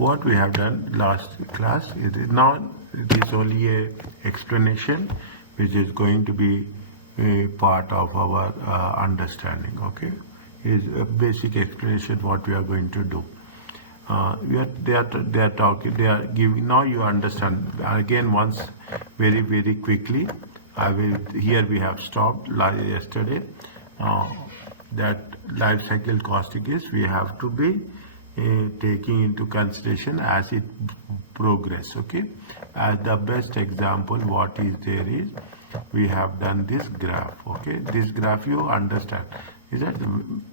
what we have done last class. Now it is only a explanation which is going to be a part of our understanding. Okay, is a basic explanation what we are going to do. They are talking, they are giving. Now you understand again once very quickly. I will. Here we have stopped yesterday. That life cycle costing is we have to be taking into consideration as it progress. Okay, as the best example what is there is we have done this graph. Okay, this graph you understand, is that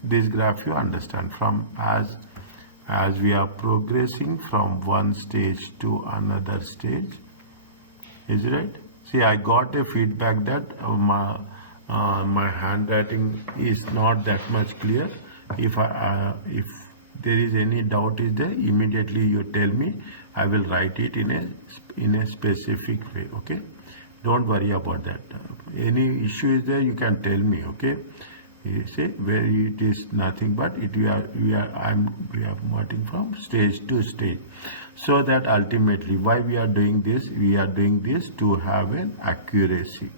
this graph you understand from as we are progressing from one stage to another stage, is it right? See, I got a feedback that my handwriting is not that much clear. If there is any doubt is there, immediately you tell me. I will write it in a specific way. Okay, don't worry about that. Any issue is there, you can tell me. Okay, you see where it is nothing but it we are moving from stage to stage, so that ultimately why we are doing this, we are doing this to have an accuracy.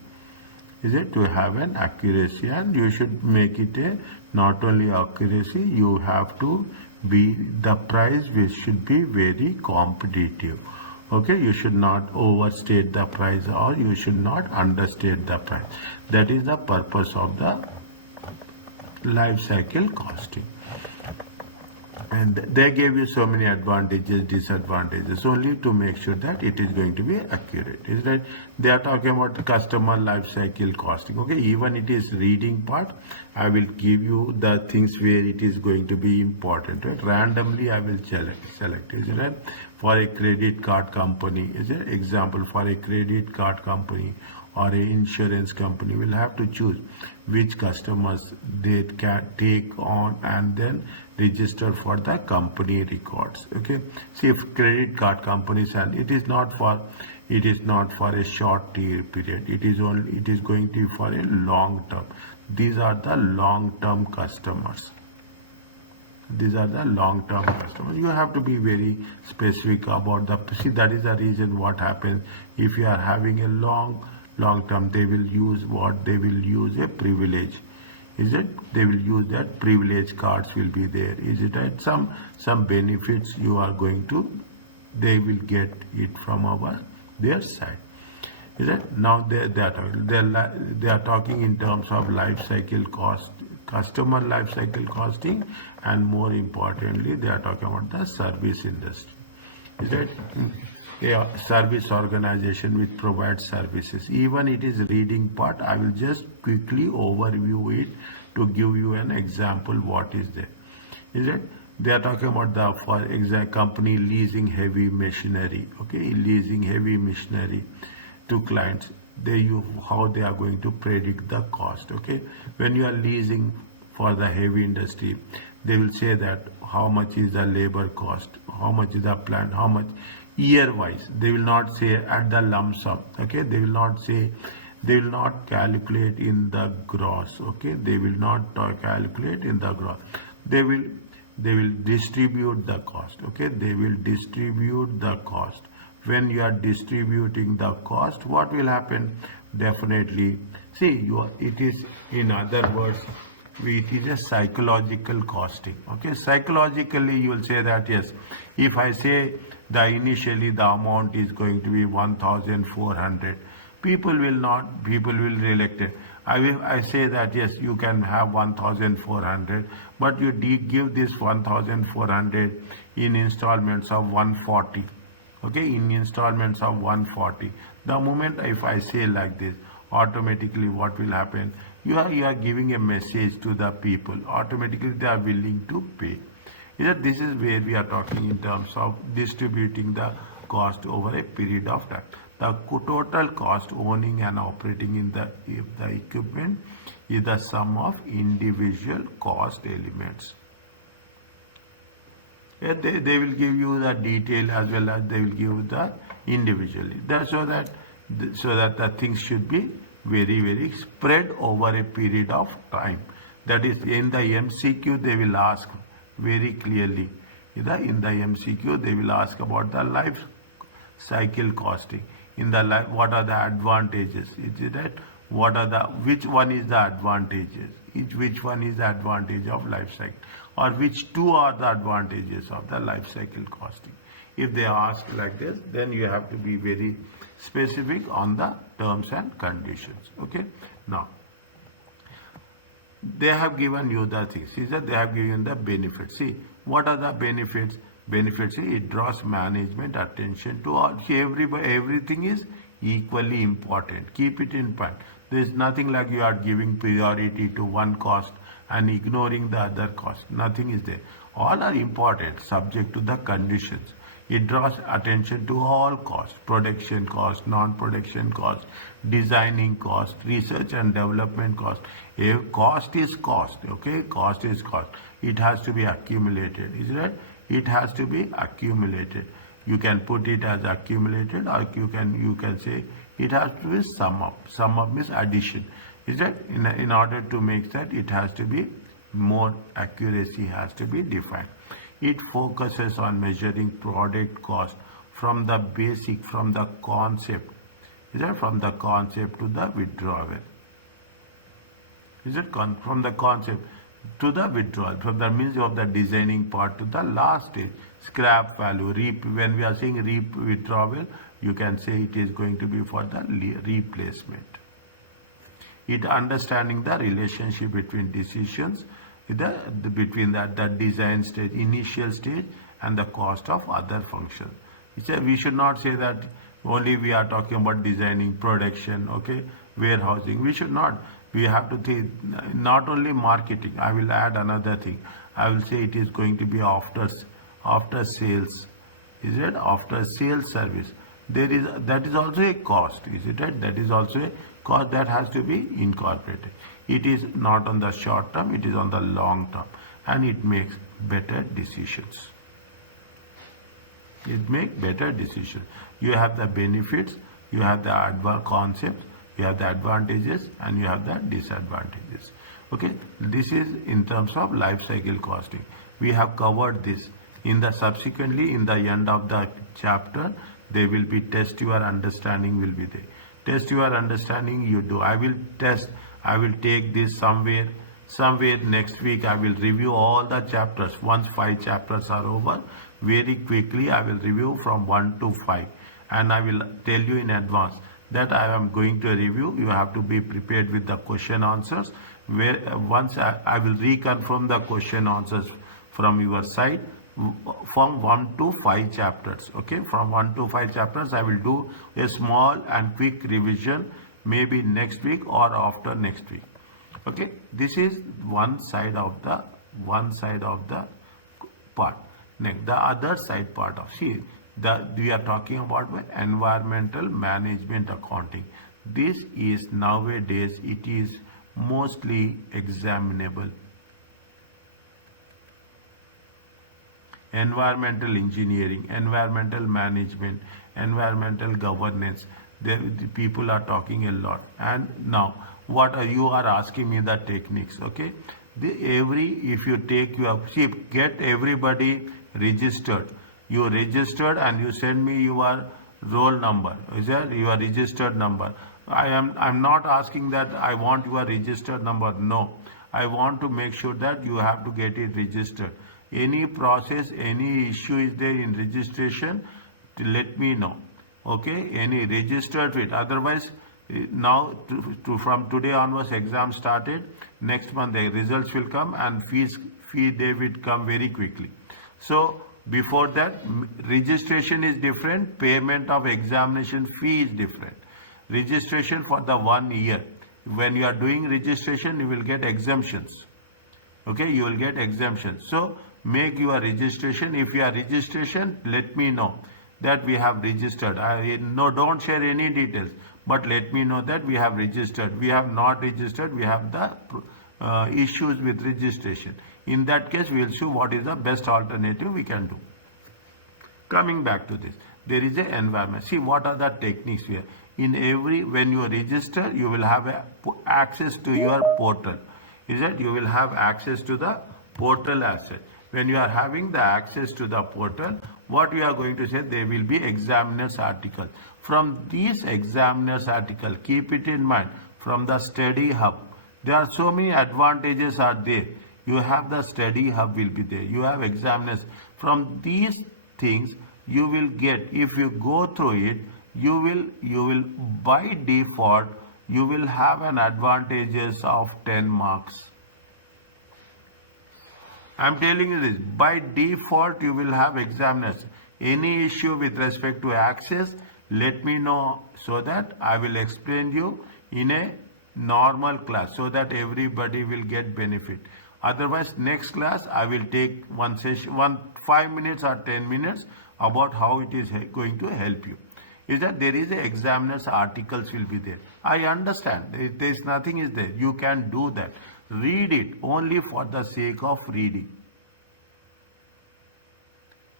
Is it to have an accuracy, and you should make it a not only accuracy, you have to be the price which should be very competitive. Okay, you should not overstate the price or you should not understate the price. That is the purpose of the life cycle costing. And they gave you so many advantages, disadvantages, only to make sure that it is going to be accurate. Is that they are talking about the customer life cycle costing. Okay, even it is reading part, I will give you the things where it is going to be important. Right? Randomly, I will select. Is it right? For a credit card company, is it example for a credit card company or a insurance company will have to choose which customers they can take on and then register for the company records. Okay, see if credit card companies, and it is not for a short period, it is going to be for a long term. These are the long term customers. These are the long-term customers. You have to be very specific about see, that is the reason what happens if you are having a long term, they will use what? They will use a privilege. Is it? They will use that privilege cards will be there. Is it right? Some benefits you are going to, they will get it from their side. Is it? Now they are talking in terms of life cycle cost, customer life cycle costing, and more importantly, they are talking about the service industry. Is that a service organization which provides services? Even it is reading part, I will just quickly overview it to give you an example what is there. Is it? They are talking about the, for example, company leasing heavy machinery. Okay, leasing heavy machinery to clients. How they are going to predict the cost. Okay, when you are leasing for the heavy industry, they will say that how much is the labor cost, how much is the plant, how much year wise. They will not say at the lump sum. Okay, they will not say, they will not calculate in the gross. Okay, they will not calculate in the gross. They will distribute the cost. Okay, they will distribute the cost. When you are distributing the cost, what will happen? Definitely, see, it is, in other words, it is a psychological costing. Okay, psychologically you will say that yes, if I say initially the amount is going to be 1,400, people will reluctant. I say that yes, you can have 1,400, but you give this 1,400 in installments of 140. Okay, in installments of 140. The moment if I say like this, automatically what will happen? You are giving a message to the people. Automatically they are willing to pay. This is where we are talking in terms of distributing the cost over a period of time. The total cost owning and operating in the equipment is the sum of individual cost elements. They will give you the detail as well as they will give you the individually. So that the things should be very spread over a period of time. That is, in the MCQ they will ask very clearly In the MCQ, they will ask about the life cycle costing. In the life, what are the advantages? Is it that? Which one is the advantages? Which one is the advantage of life cycle? Or which two are the advantages of the life cycle costing? If they ask like this, then you have to be very specific on the terms and conditions. Okay. Now, they have given you the things. See that they have given the benefits. See, what are the benefits? Benefits, see, it draws management attention to all. See, everything is equally important. Keep it in mind. There is nothing like you are giving priority to one cost and ignoring the other cost. Nothing is there. All are important, subject to the conditions. It draws attention to all costs: production cost, non-production cost, designing cost, research and development cost. Cost is cost, okay? Cost is cost. It has to be accumulated, is it? It has to be accumulated. You can put it as accumulated, or you can say it has to be sum up. Sum up means addition. Is that in order to make that, it has to be more accuracy has to be defined. It focuses on measuring product cost from the basic, from the concept. Is that from the concept to the withdrawal? Is it from the concept to the withdrawal, from the means of the designing part to the last stage, scrap value. When we are saying withdrawal, you can say it is going to be for the replacement. It understanding the relationship between decisions, between the design stage, initial stage, and the cost of other functions. We should not say that only we are talking about designing, production, okay, warehousing. We should not. We have to think not only marketing. I will add another thing. I will say it is going to be after sales. Is it after sales service? That is also a cost. Is it right? That is also a cost that has to be incorporated. It is not on the short term. It is on the long term, and it makes better decisions. It makes better decisions. You have the benefits. You have the concepts. You have the advantages and you have the disadvantages. Okay, this is in terms of life cycle costing. We have covered this. Subsequently in the end of the chapter, there will be test your understanding will be there. Test your understanding you do. I will take this somewhere next week. I will review all the chapters. Once 5 chapters are over, very quickly I will review from 1 to 5, and I will tell you in advance that I am going to review. You have to be prepared with the question answers. Once I will reconfirm the question answers from your side from 1 to 5 chapters. Okay, from 1 to 5 chapters, I will do a small and quick revision, maybe next week or after next week. Okay, this is one side of the part. Next, the other side part of we are talking about environmental management accounting. This is nowadays it is mostly examinable. Environmental engineering, environmental management, environmental governance. The people are talking a lot. And now, you are asking me the techniques. Okay, if you take get everybody registered. You registered and you send me your roll number. Is that your registered number? I'm not asking that I want your registered number. No, I want to make sure that you have to get it registered. Any process, any issue is there in registration, let me know. Okay, any registered it. Otherwise, now from today onwards, exam started. Next month the results will come and fee they will come very quickly. So before that, registration is different, payment of examination fee is different. Registration for the 1 year. When you are doing registration, you will get exemptions. Okay, you will get exemptions. So make your registration. If you are registration, let me know that we have registered. Don't share any details, but let me know that we have registered. We have not registered, we have the issues with registration. In that case, we will see what is the best alternative we can do. Coming back to this, there is an environment. See, what are the techniques here? When you register, you will have access to your portal. Is that you will have access to the portal asset. When you are having the access to the portal, what we are going to say, there will be examiner's article. From these examiner's article, keep it in mind, from the study hub, there are so many advantages are there. You have the study hub will be there. You have examiners. From these things, you will get, if you go through it, you will by default, you will have an advantages of 10 marks. I'm telling you this, by default you will have examiners. Any issue with respect to access, let me know so that I will explain you in a normal class so that everybody will get benefit. Otherwise, next class I will take one session, 5 minutes or 10 minutes about how it is going to help you. Is that there is a examiner's articles will be there. I understand. There is nothing is there. You can do that. Read it only for the sake of reading.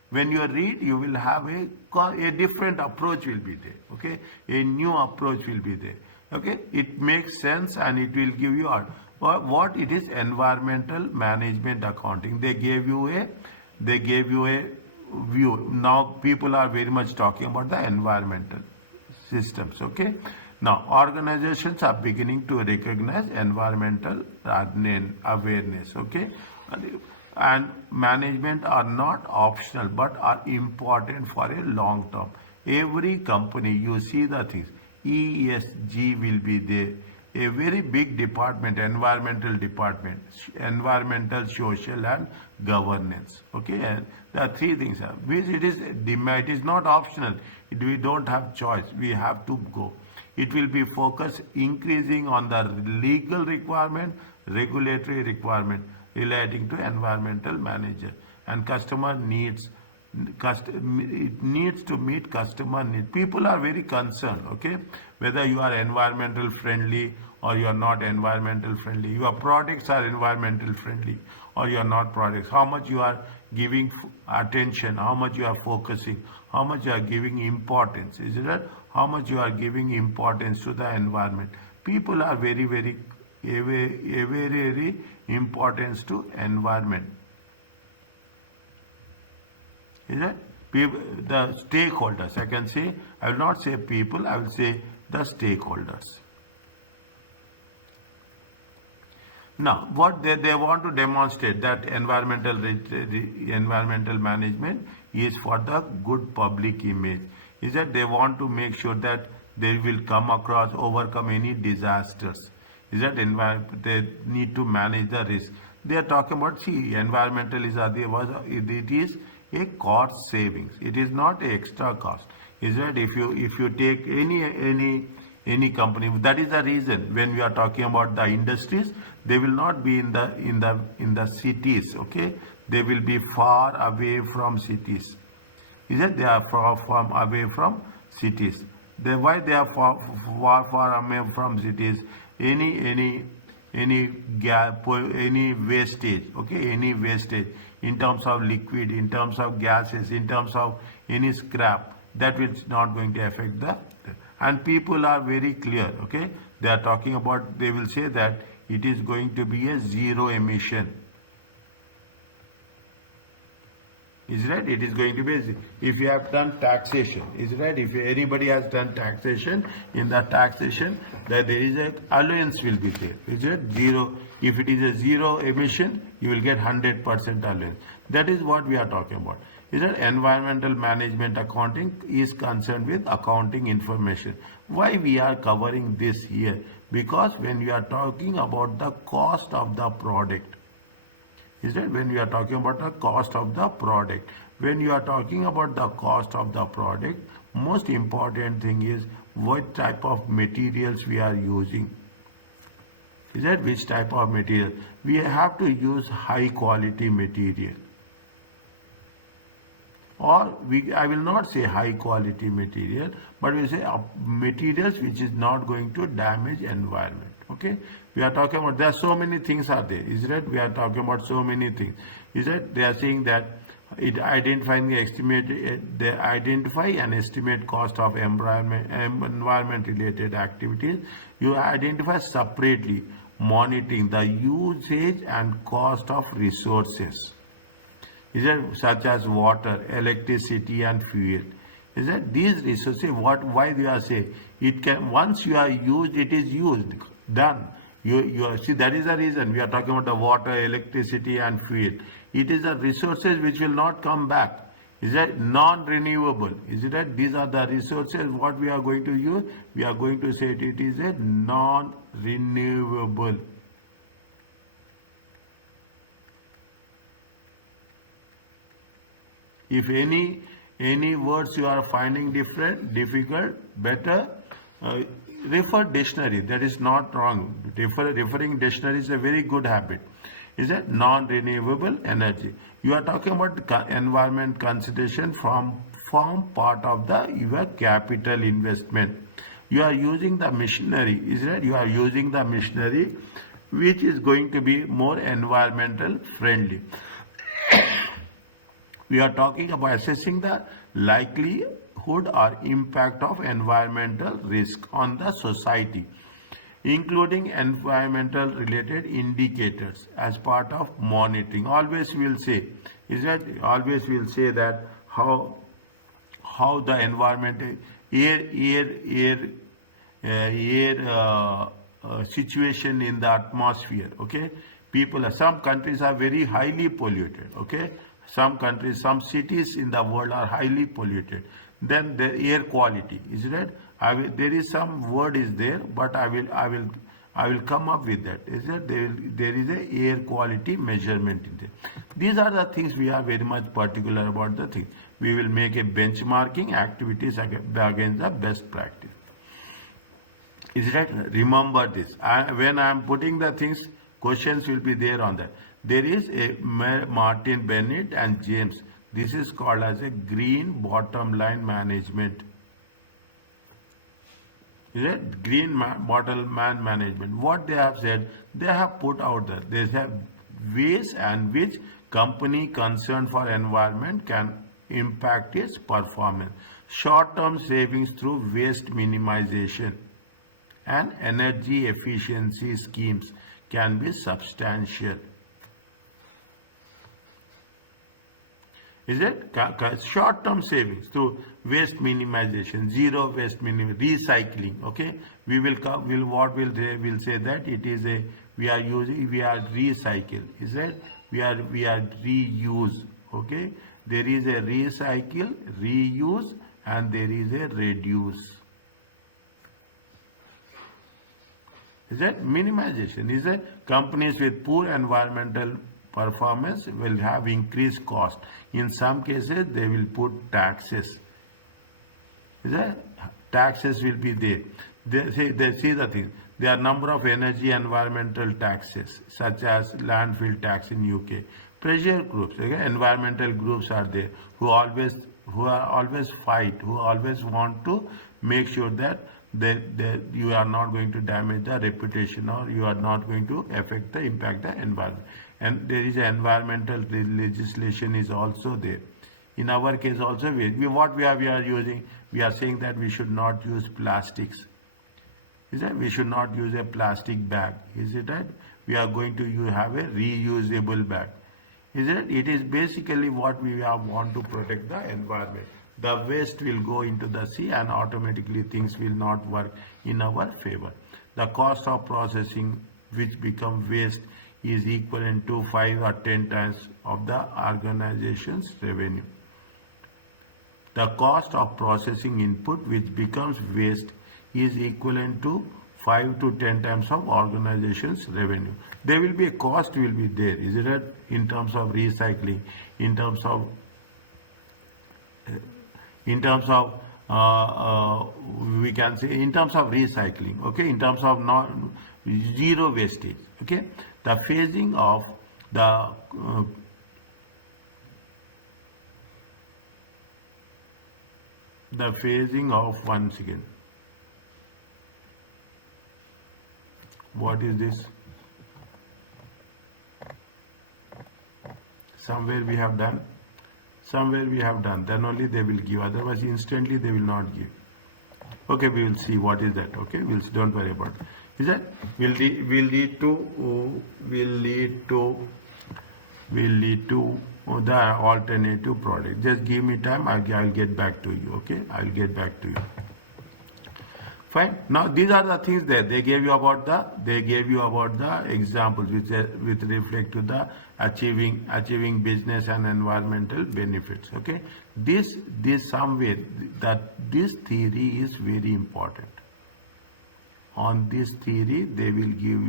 When you read, you will have a different approach will be there. Okay, a new approach will be there. Okay, it makes sense and it will give you what it is. Environmental management accounting. They gave you a view. Now people are very much talking about the environmental systems. Okay, now organizations are beginning to recognize environmental awareness. Okay, and management are not optional but are important for a long term. Every company, you see the things, ESG will be there. A very big department, environmental, social and governance. Okay, and there are three things which it is not optional. We don't have choice. We have to go. It will be focused increasing on the legal requirement, regulatory requirement relating to environmental manager and customer needs. It needs to meet customer needs. People are very concerned, okay, whether you are environmental friendly or you are not environmental friendly. Your products are environmental friendly or you are not products. How much you are giving attention, how much you are focusing, how much you are giving importance. Is it that? How much you are giving importance to the environment. People are very importance to environment. Is that? People, the stakeholders, I can say, I will not say people, I will say the stakeholders. Now, what they want to demonstrate that environmental management is for the good public image. Is that they want to make sure that they will overcome any disasters. Is that they need to manage the risk. They are talking about, see, environmental it is a cost savings. It is not an extra cost. Is that if you take any company, that is the reason when we are talking about the industries, they will not be in the cities. Okay, they will be far away from cities. Is that they are far away from cities? Why they are far away from cities? Any gap, any wastage, okay, any wastage in terms of liquid, in terms of gases, in terms of any scrap, that is not going to affect and people are very clear, okay, they are talking about, they will say that it is going to be a zero emission. Is right? It is going to be, if you have done taxation, is right? If anybody has done taxation, in the taxation, that there is a allowance will be there. Is it zero? If it is a zero emission, you will get 100% allowance. That is what we are talking about. Is that environmental management accounting is concerned with accounting information. Why we are covering this here? Because when we are talking about the cost of the product, is that when we are talking about the cost of the product, when you are talking about the cost of the product, most important thing is what type of materials we are using. Is that which type of material? We have to use high quality material. Or I will not say high quality material, but we say materials which is not going to damage environment. Okay, we are talking about, there are so many things are there. Is that we are talking about so many things. Is that they are saying that it identifying the estimate, they identify and estimate cost of environment related activities. You identify separately monitoring the usage and cost of resources. is that such as water, electricity, and fuel. Is that these resources? Why they are say it can once you are used, it is used, done. You are, see, that is the reason we are talking about the water, electricity, and fuel. It is the resources which will not come back. Is that non-renewable? Is it that these are the resources what we are going to use? We are going to say it is a non-renewable. If any words you are finding difficult, better refer dictionary. That is not wrong. Referring dictionary is a very good habit. Is a non-renewable energy. You are talking about environment consideration form part of your capital investment. You are using the machinery. Is that you are using the machinery which is going to be more environmental friendly. We are talking about assessing the likelihood or impact of environmental risk on the society, including environmental related indicators as part of monitoring. Always will say, is that always will say that how the environment, situation in the atmosphere. Okay, some countries are very highly polluted. Okay, some countries, some cities in the world are highly polluted. Then the air quality, is that there is some word is there, but I will come up with that. Is that there is a air quality measurement in there. These are the things we are very much particular about the thing. We will make a benchmarking activities against the best practice. Is that remember this? When I am putting the things, questions will be there on that. There is a Martin Bennett and James. This is called as a green bottom line management. Is it green bottom line management? What they have said, they have put out there. They have ways and which company concerned for environment can impact its performance. Short-term savings through waste minimization and energy efficiency schemes can be substantial. Is it short-term savings through waste minimization, zero waste recycling? Okay, we'll say that it is we are recycle. Is that we are reuse? Okay, there is a recycle, reuse, and there is a reduce. Is that minimization? Is that companies with poor environmental performance will have increased cost. In some cases, they will put taxes. Is that taxes will be there? They see the thing. There are number of energy environmental taxes, such as landfill tax in UK. Pressure groups, okay? Environmental groups are there who always fight, who always want to make sure that you are not going to damage the reputation or you are not going to impact the environment. And there is environmental legislation is also there. In our case also, we are using, we are saying that we should not use plastics. Is that we should not use a plastic bag? Is it that we are going to have a reusable bag? Is it? It is basically what we want to protect the environment. The waste will go into the sea and automatically things will not work in our favor. The cost of processing which become waste is equivalent to 5 or 10 times of the organization's revenue. The cost of processing input which becomes waste is equivalent to 5 to 10 times of organization's revenue. There will be a cost will be there, is it right? In terms of recycling, in terms of we can say in terms of recycling, okay, in terms of zero wastage, okay. The phasing of once again, what is this? Somewhere we have done, then only they will give, otherwise instantly they will not give. Okay, we will see what is that. Okay, we'll see, don't worry about it. Is that will lead to will lead to the alternative product. Just give me time, I'll get back to you. Okay, I'll get back to you. Fine. Now these are the things there. They gave you about the examples which reflect to the achieving business and environmental benefits. Okay. This somewhere that this theory is very important. On this theory, they will give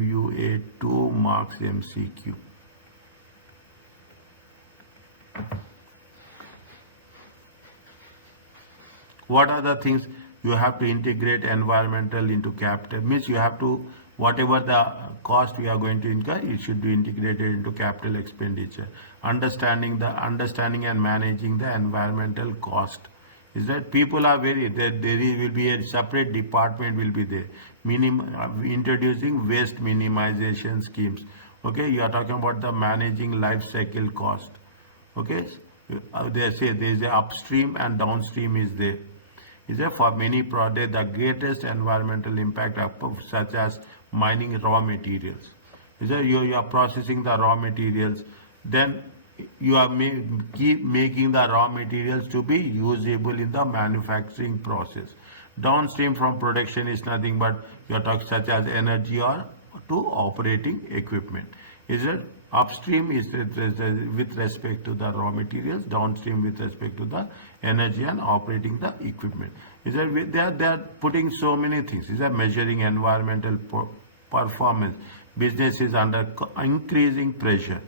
you a 2 marks MCQ. What are the things you have to integrate environmental into capital? Means you have to, whatever the cost we are going to incur, it should be integrated into capital expenditure. Understanding and managing the environmental cost. Is that people are there will be a separate department will be there. Introducing waste minimization schemes. Okay, you are talking about the managing life cycle cost. Okay, they say there is a upstream and downstream is there. Is there for many products the greatest environmental impact such as mining raw materials. Is there you are processing the raw materials, then you are keep making the raw materials to be usable in the manufacturing process. Downstream from production is nothing but you are talking such as energy or to operating equipment. Is it upstream is with respect to the raw materials, downstream with respect to the energy and operating the equipment. Is that they are putting so many things. Is that measuring environmental performance? Business is under increasing pressure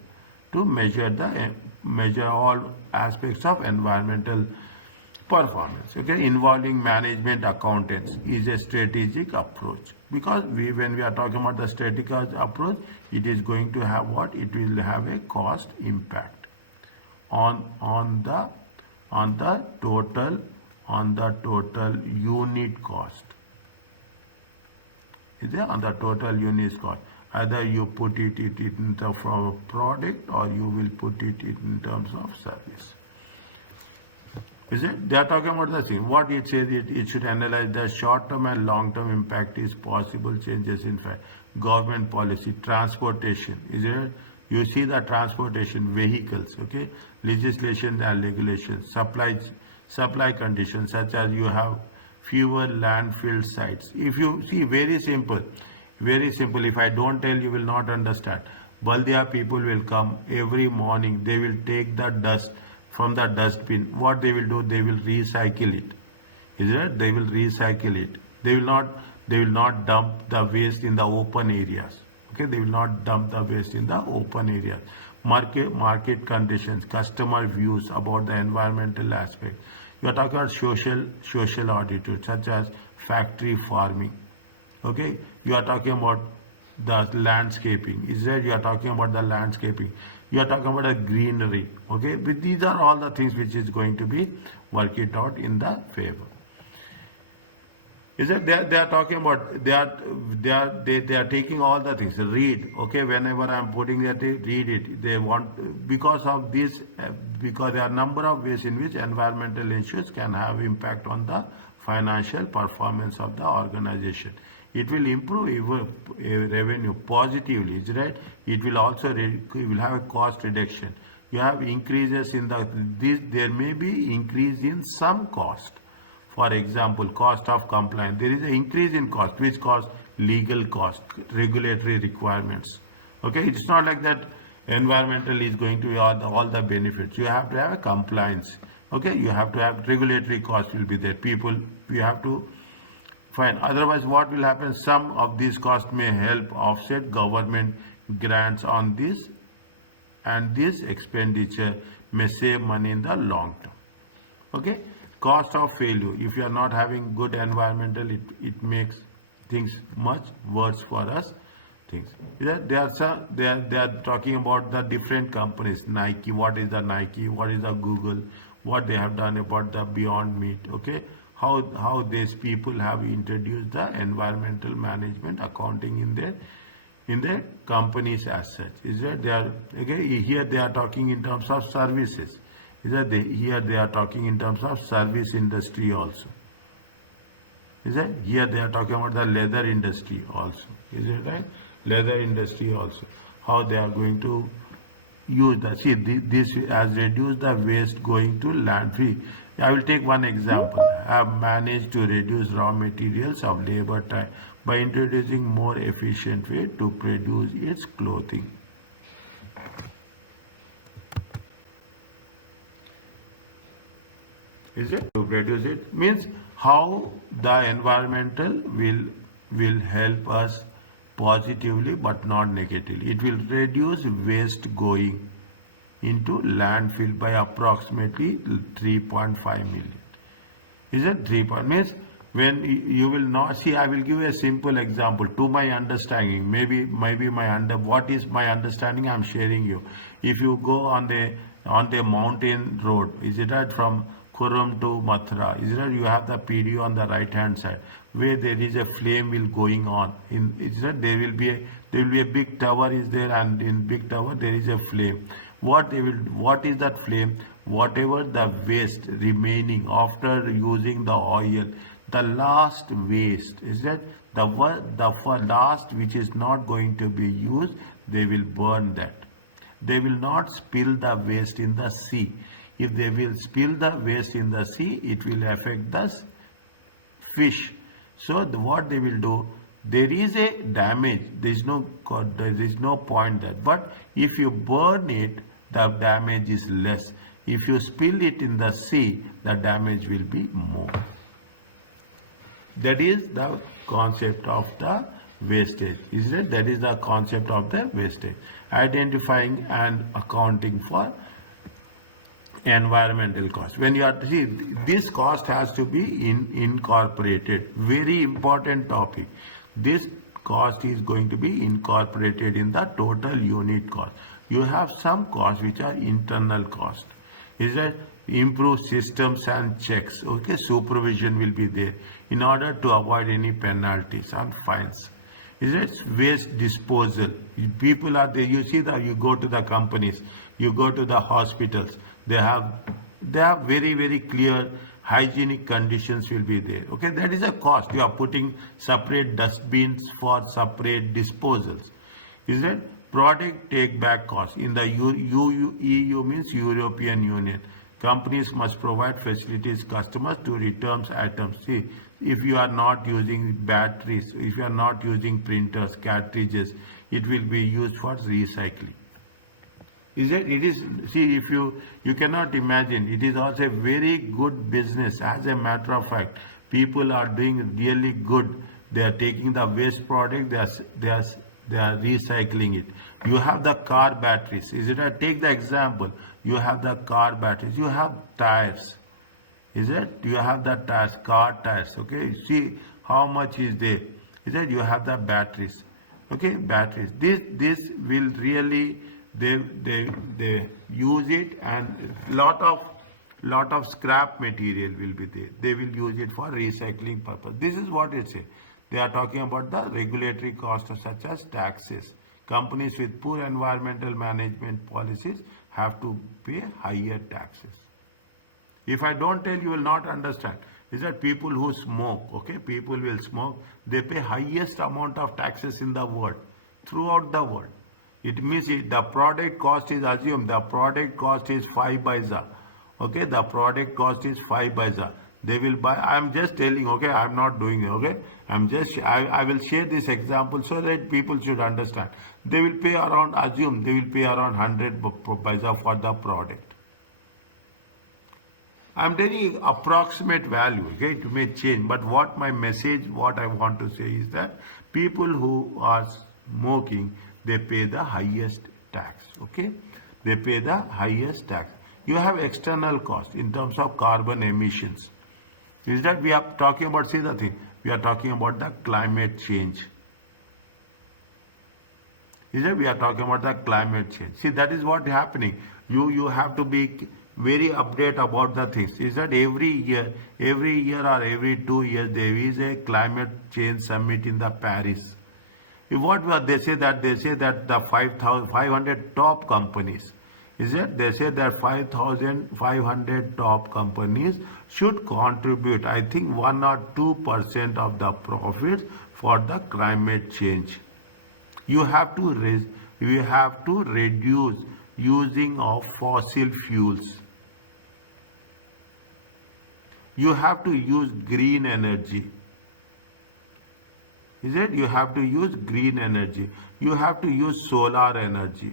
to measure all aspects of environmental performance. Okay, involving management accountants is a strategic approach, because when we are talking about the strategic approach, it is going to have what? It will have a cost impact on the total unit cost. Is there on the total unit cost? Either you put it in terms of product or you will put it in terms of service. Is it? They are talking about the same. What it says, it should analyze the short-term and long-term impact is possible changes in fact. Government policy, transportation. Is it? You see the transportation, vehicles, okay? Legislation and regulations, supply conditions such as you have fewer landfill sites. If you see, very simple. If I don't tell, you will not understand. Baldia people will come every morning. They will take the dust from the dustbin. What they will do? They will recycle it. Is it? They will recycle it. They will not dump the waste in the open areas. Okay, they will not dump the waste in the open areas. Market conditions, customer views about the environmental aspect. You are talking about social attitudes such as factory farming. Okay, you are talking about the landscaping. Is that you are talking about the landscaping? You are talking about the greenery. Okay, but these are all the things which is going to be worked out in the favor. Is that they are talking about they are taking all the things. Read. Okay, whenever I am putting that, read it. They want, because of this, because there are a number of ways in which environmental issues can have impact on the financial performance of the organization. It will improve revenue positively, is right? It will also have a cost reduction. You have increases in there may be increase in some cost. For example, cost of compliance. There is an increase in cost. Which cost? Legal cost, regulatory requirements. Okay, it's not like that environmental is going to be all the benefits. You have to have a compliance. Okay, you have to have regulatory cost will be there. People, you have to fine. Otherwise, what will happen? Some of these costs may help offset government grants on this, and this expenditure may save money in the long term. Okay, cost of failure. If you are not having good environmental, it makes things much worse for us. They are talking about the different companies. Nike. What is the Nike? What is the Google? What they have done about the Beyond Meat. Okay. How these people have introduced the environmental management accounting in their companies as such. Is that they are okay? Here they are talking in terms of services. Is that here they are talking in terms of service industry also. Is that here they are talking about the leather industry also. Is it right? Leather industry also. how they are going to use the, see, this has reduced the waste going to landfill. I will take one example. I have managed to reduce raw materials of labor time by introducing more efficient way to produce its clothing. Is it to produce it? Means how the environmental will help us positively but not negatively. It will reduce waste going into landfill by approximately 3.5 million. Is it 3 point? Means when you will not see, I will give a simple example to my understanding. Maybe what is my understanding? I am sharing you. If you go on the mountain road, is it that from Kurum to Mathura, is it that you have the PDO on the right hand side where there is a flame will going on. Is that there will be a big tower is there, and in big tower there is a flame. What is that flame? Whatever the waste remaining after using the oil, the last waste, is that the last which is not going to be used, they will burn that. They will not spill the waste in the sea. If they will spill the waste in the sea, it will affect the fish. So what they will do, there is a damage. There is no point there. But if you burn it, the damage is less. If you spill it in the sea, the damage will be more. That is the concept of the wastage. Is it? That is the concept of the wastage. Identifying and accounting for environmental cost. When you are, see, this cost has to be incorporated. Very important topic. This cost is going to be incorporated in the total unit cost. You have some costs which are internal cost. Is that improve systems and checks? Okay, supervision will be there in order to avoid any penalties and fines. Is it waste disposal? People are there. You see that you go to the companies, you go to the hospitals. They have very, very clear hygienic conditions will be there. Okay, that is a cost. You are putting separate dustbins for separate disposals. Is it? Product take back cost. In the EU means European Union. Companies must provide facilities customers to return items. See, if you are not using batteries, if you are not using printers, cartridges, it will be used for recycling. Is it? It is. See, if you cannot imagine, it is also a very good business. As a matter of fact, people are doing really good. They are taking the waste product, they are recycling it. You have the car batteries. Is it? Take the example. You have the car batteries. You have tires. Is it? You have the tires, car tires. Okay. See how much is there. Is it? You have the batteries. Okay, batteries. This will really. They use it, and lot of scrap material will be there. They will use it for recycling purpose. This is what it says. They are talking about the regulatory costs such as taxes. Companies with poor environmental management policies have to pay higher taxes. If I don't tell, you will not understand. Is that people who smoke, okay, people will smoke, they pay highest amount of taxes in the world, throughout the world. It means the product cost is assumed, the product cost is 5 paisa. Okay, the product cost is 5 paisa. They will buy, I am just telling, okay, I am not doing it, okay. I will share this example so that people should understand. They will pay around, assume, they will pay around 100 paisa for the product. I am telling approximate value, okay, it may change, but what my message, what I want to say is that people who are smoking, they pay the highest tax, okay? They pay the highest tax. You have external cost in terms of carbon emissions. Is that we are talking about, see the thing, we are talking about the climate change. Is that we are talking about the climate change. See, that is what is happening. You have to be very update about the things. Is that every year or every 2 years there is a climate change summit in the Paris. What they say that the 500 top companies, is it? They say that 500 top companies should contribute, I think 1 or 2% of the profits for the climate change. You have to We have to reduce using of fossil fuels. You have to use green energy. Is it? You have to use green energy. You have to use solar energy.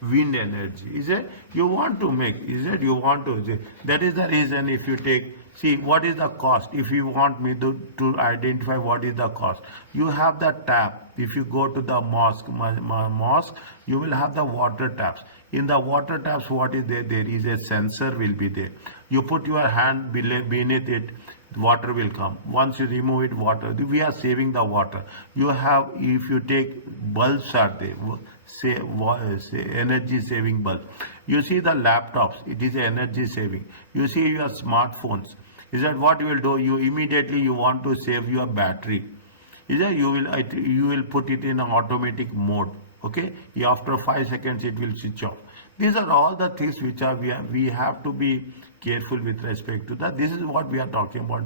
Wind energy. Is it? You want to make, is it? You want to, that is the reason. If you take, see what is the cost. If you want me to identify what is the cost, you have the tap. If you go to the mosque, you will have the water taps. In the water taps, what is there? There is a sensor will be there. You put your hand beneath it, water will come. Once you remove it, water, we are saving the water. You have, if you take bulbs are there, say energy saving bulbs. You see the laptops, it is energy saving. You see your smartphones. Is that what you will do? You immediately you want to save your battery. Is that you will put it in an automatic mode. Okay, after 5 seconds it will switch off. These are all the things which are we have to be careful with respect to that. This is what we are talking about: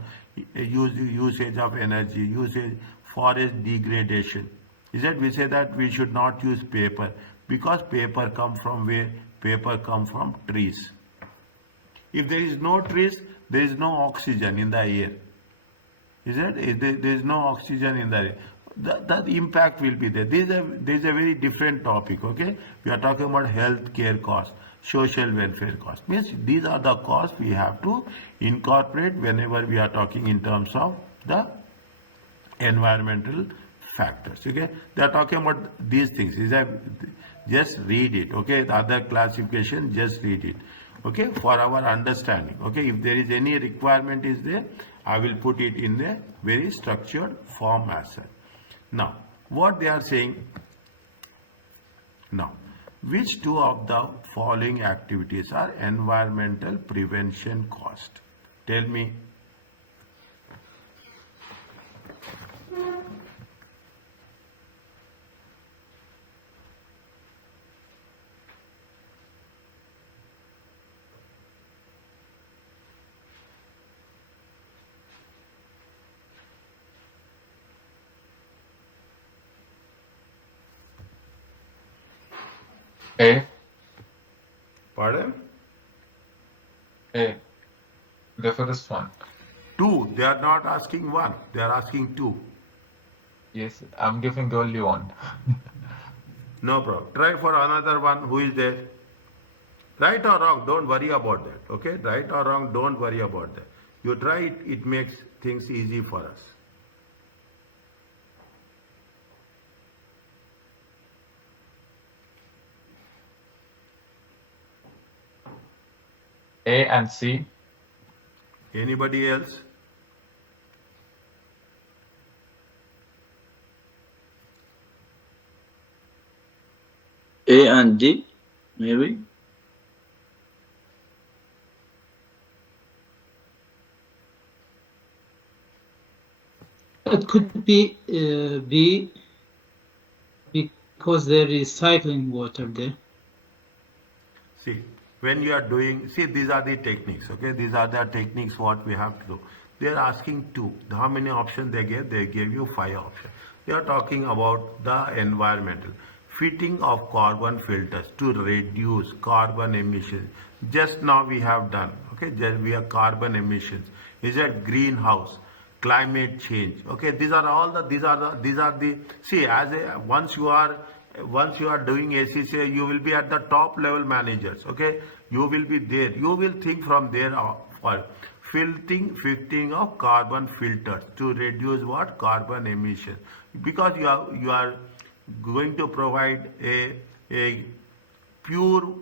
usage of energy, usage, forest degradation. Is that we say that we should not use paper because paper come from where? Paper come from trees. If there is no trees, there is no oxygen in the air. Is it? There is no oxygen in the air. That impact will be there. This is a very different topic. Okay, we are talking about health care costs, social welfare costs. Means these are the costs we have to incorporate whenever we are talking in terms of the environmental factors. Okay, they are talking about these things. Is that just read it? Okay, the other classification, just read it. Okay, for our understanding. Okay, if there is any requirement is there, I will put it in a very structured form as such. Now, what they are saying now, which two of the following activities are environmental prevention cost? Tell me. A. Pardon? A. The first one. Two. They are not asking one. They are asking two. Yes, I'm giving the only one. No problem. Try for another one. Who is there? Right or wrong, don't worry about that. Okay? Right or wrong, don't worry about that. You try it, it makes things easy for us. A and C. Anybody else? A and D, maybe. It could be B, because they're recycling water there. See, when you are doing, see, these are the techniques, okay? These are the techniques what we have to do. They are asking two. How many options they gave? They gave you 5 options. They are talking about the environmental. Fitting of carbon filters to reduce carbon emissions. Just now we have done, okay? Just we have carbon emissions. Is that greenhouse? Climate change. Okay, these are all the see, as a once you are doing ACCA, you will be at the top level managers. Okay, you will be there. You will think from there for fitting of carbon filters to reduce what? Carbon emission, because you are going to provide a pure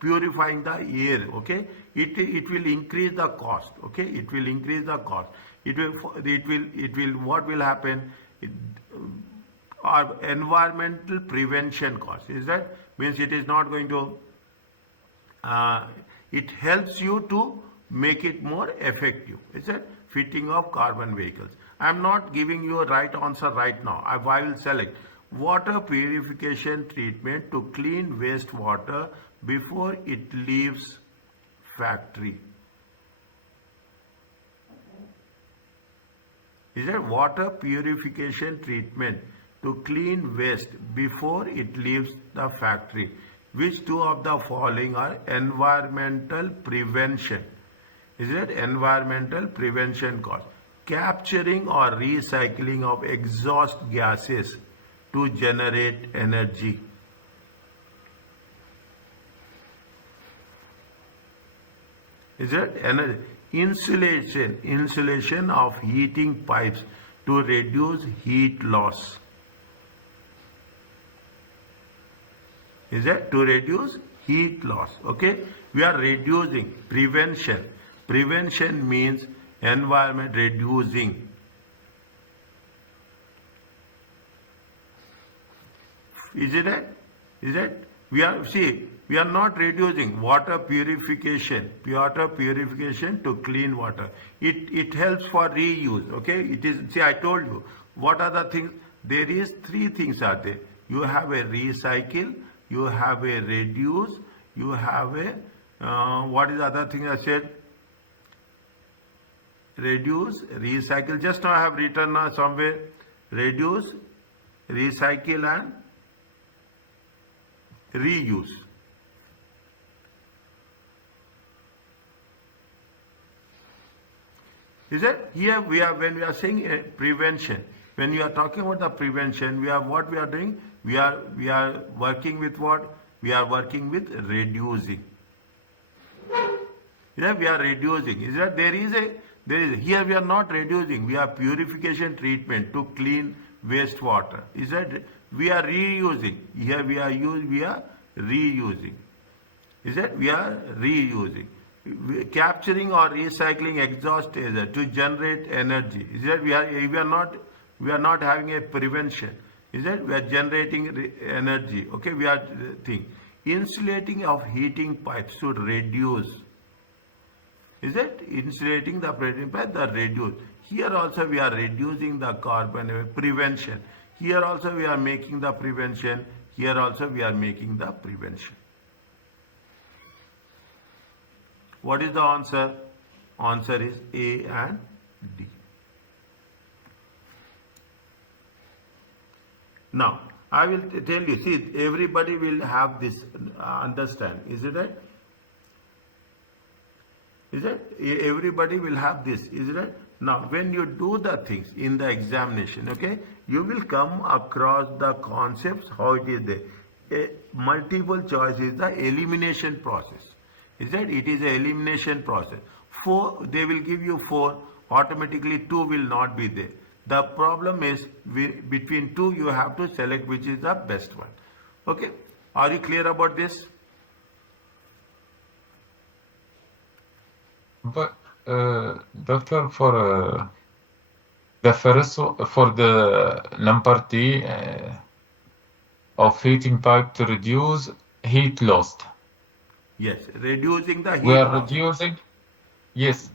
purifying the air. Okay, it will increase the cost. Okay, it will increase the cost. It will what will happen? Our environmental prevention cost, is that means it is not going to it helps you to make it more effective. Is that fitting of carbon vehicles? I am not giving you a right answer right now. I will select water purification treatment to clean wastewater before it leaves factory. Is that water purification treatment to clean waste before it leaves the factory? Which two of the following are environmental prevention? Is it environmental prevention cost? Capturing or recycling of exhaust gases to generate energy. Is it energy? Insulation of heating pipes to reduce heat loss. Is that to reduce heat loss? Okay, we are reducing. Prevention means environment reducing. Is it right? Is it? We are not reducing water purification to clean water. It helps for reuse. Okay, it is. See, I told you what are the things. There is three things are there. You have a recycle, you have a reduce, you have a what is the other thing I said? Reduce, recycle. Just now I have written somewhere. Reduce, recycle and reuse. Is it? Here we are, when we are saying prevention, when we are talking about the prevention, we are what we are doing? We are working with what? We are working with reducing. Yeah, we are reducing. Is that there is here we are not reducing, we are purification treatment to clean wastewater. Is that we are reusing? Here we are reusing. Is that we are reusing? Capturing or recycling exhaust gases to generate energy. Is that we are not having a prevention. Is that we are generating energy? Okay, we are insulating of heating pipes to reduce. Is it insulating the heating pipe? The reduce. Here also we are reducing the carbon prevention. Here also we are making the prevention. Here also we are making the prevention. What is the answer? Answer is A and D. Now, I will tell you, see, everybody will have this understand. Is it right? Is it? Everybody will have this. Is it right? Now, when you do the things in the examination, okay, you will come across the concepts, how it is there. A multiple choice is the elimination process. Is that? It is an elimination process. 4, they will give you 4, automatically 2 will not be there. The problem is between 2 you have to select which is the best one. Okay, are you clear about this? But doctor, for the first for the number D of heating pipe to reduce heat loss. Yes, reducing the heat We are loss. reducing, yes.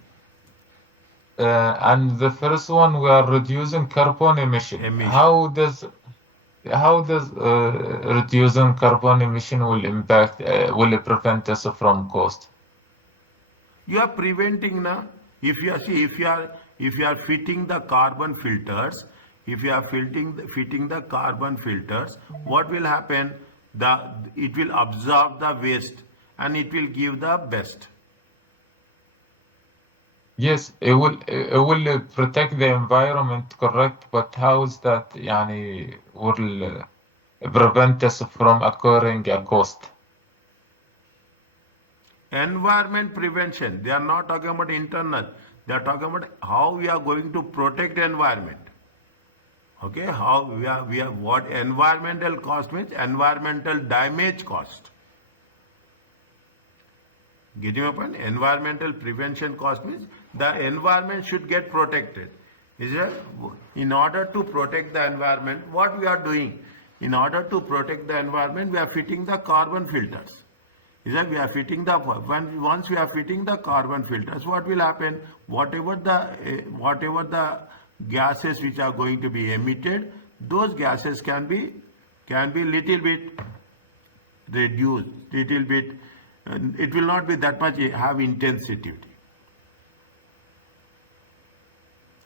And the first one, we are reducing carbon emission. How does reducing carbon emission will impact, will prevent us from cost? You are preventing now. If you are fitting the carbon filters, fitting the carbon filters, what will happen? It will absorb the waste and it will give the best. Yes, it will protect the environment, correct? But how is that, yani, will prevent us from occurring a cost? Environment prevention. They are not talking about internal. They are talking about how we are going to protect environment. Okay, how we are what environmental cost means? Environmental damage cost. Getting my point? Environmental prevention cost means the environment should get protected. Is it? In order to protect the environment, what we are doing? In order to protect the environment, we are fitting the carbon filters. Is that we are fitting the once we are fitting the carbon filters, what will happen? Whatever the gases which are going to be emitted, those gases can be little bit reduced, little bit. It will not be that much have intensity.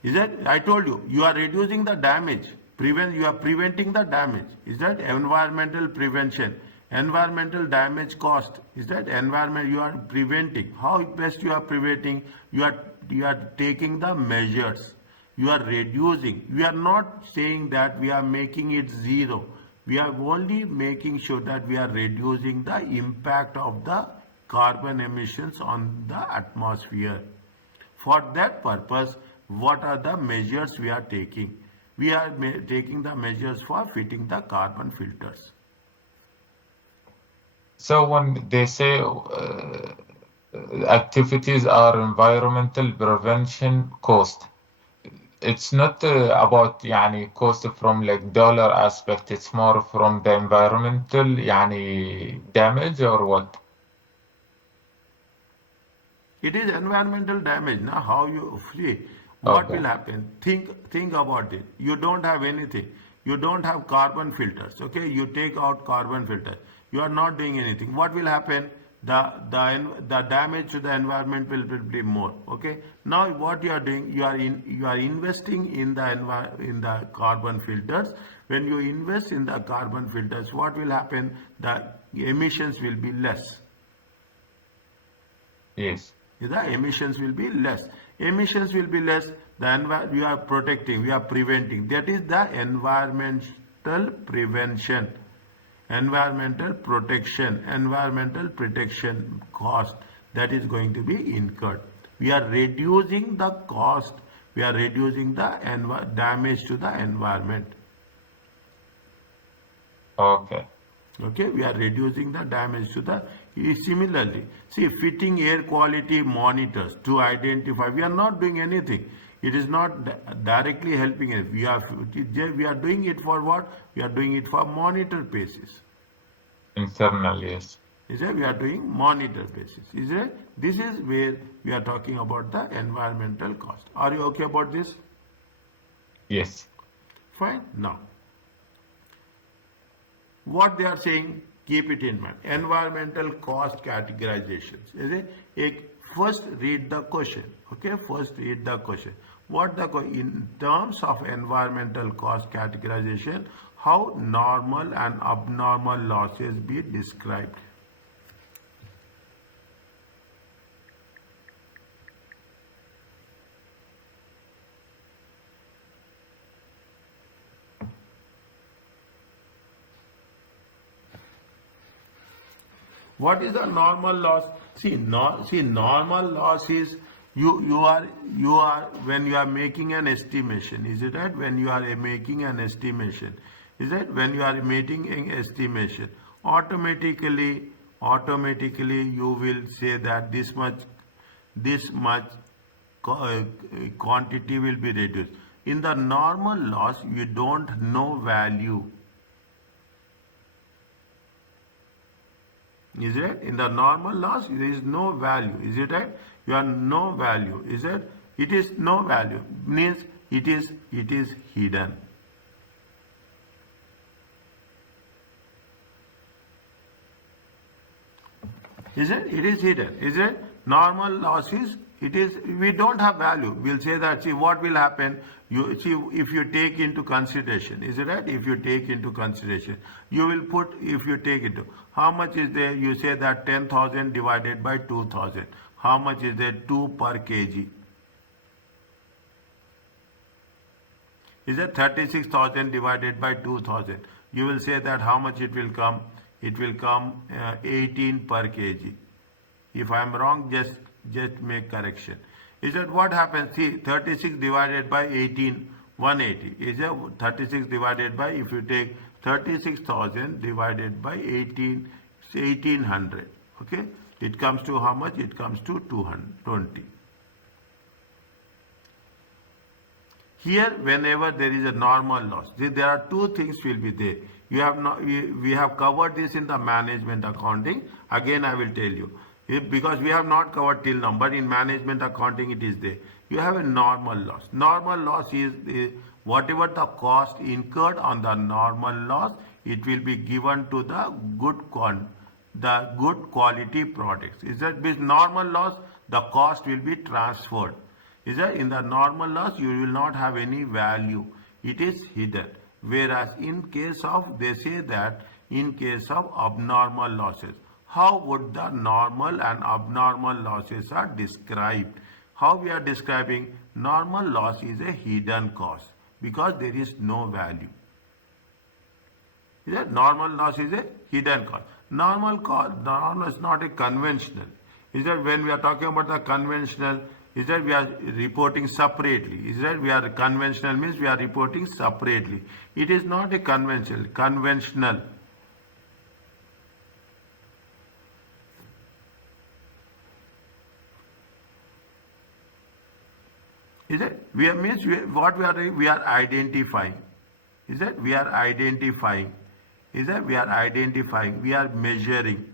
Is that, I told you, you are reducing the damage. You are preventing the damage. Is that environmental prevention? Environmental damage cost. Is that environment you are preventing? How best you are preventing? You are taking the measures. You are reducing. We are not saying that we are making it zero. We are only making sure that we are reducing the impact of the carbon emissions on the atmosphere. For that purpose, what are the measures we are taking? We are taking the measures for fitting the carbon filters. So when they say activities are environmental prevention cost, it's not about يعني cost from like dollar aspect, it's more from the environmental يعني damage or what? It is environmental damage. Now, how you see what Okay. will happen? Think about it. You don't have anything. You don't have carbon filters. Okay, you take out carbon filters. You are not doing anything. What will happen? The damage to the environment will be more. Okay. Now, what you are doing? You are investing in the carbon filters. When you invest in the carbon filters, what will happen? The emissions will be less. Yes. The emissions will be less. Emissions will be less. We are protecting, we are preventing. That is the environmental prevention, environmental protection cost that is going to be incurred. We are reducing the cost. We are reducing the damage to the environment. Okay. Okay, we are reducing the damage to the. Similarly, see, fitting air quality monitors to identify. We are not doing anything. It is not directly helping us. We are doing it for what? We are doing it for monitor basis. Internal, yes. Is it? We are doing monitor basis. Is it? This is where we are talking about the environmental cost. Are you okay about this? Yes. Fine. Now, what they are saying, keep it in mind. Environmental cost categorizations. Is it? First read the question. Okay, first read the question. In terms of environmental cost categorization, how normal and abnormal losses be described? What is the normal loss? See, normal loss is you are when you are making an estimation. Is it right? When you are making an estimation, is it? When you are making an estimation, automatically you will say that this much quantity will be reduced. In the normal loss, you don't know value. Is it? In the normal loss, there is no value. Is it right? You have no value. Is it? It is no value. Means it is hidden. Is it? It is hidden. Is it? Normal loss is, we don't have value. We'll say that, see, what will happen? You see, if you take into consideration, is it right? If you take into consideration, you will put, if you take it, how much is there? You say that 10,000 divided by 2,000. How much is there? 2 per kg. Is it 36,000 divided by 2,000? You will say that how much it will come? It will come 18 per kg. If I am wrong, just make correction. Is that what happens? See, 36 divided by 18, 180. Is it 36 divided by, if you take 36,000 divided by 18, 1800. Okay, it comes to how much? It comes to 220. Here, whenever there is a normal loss, there are two things will be there. We have covered this in the management accounting. Again, I will tell you. Because we have not covered till now, but in management accounting it is there. You have a normal loss. Normal loss is whatever the cost incurred on the normal loss, it will be given to the good quality products. Is that with normal loss, the cost will be transferred. Is that in the normal loss you will not have any value. It is hidden. Whereas in case of, they say that in case of abnormal losses, how would the normal and abnormal losses are described? How we are describing? Normal loss is a hidden cost because there is no value. Is that normal loss is a hidden cost. Normal is not a conventional. Is that when we are talking about the conventional, is that we are reporting separately. Is that we are conventional means we are reporting separately. It is not a conventional. Conventional. Is it? We are means what we are doing? We are identifying. Is that we are identifying? Is that we are identifying? We are measuring.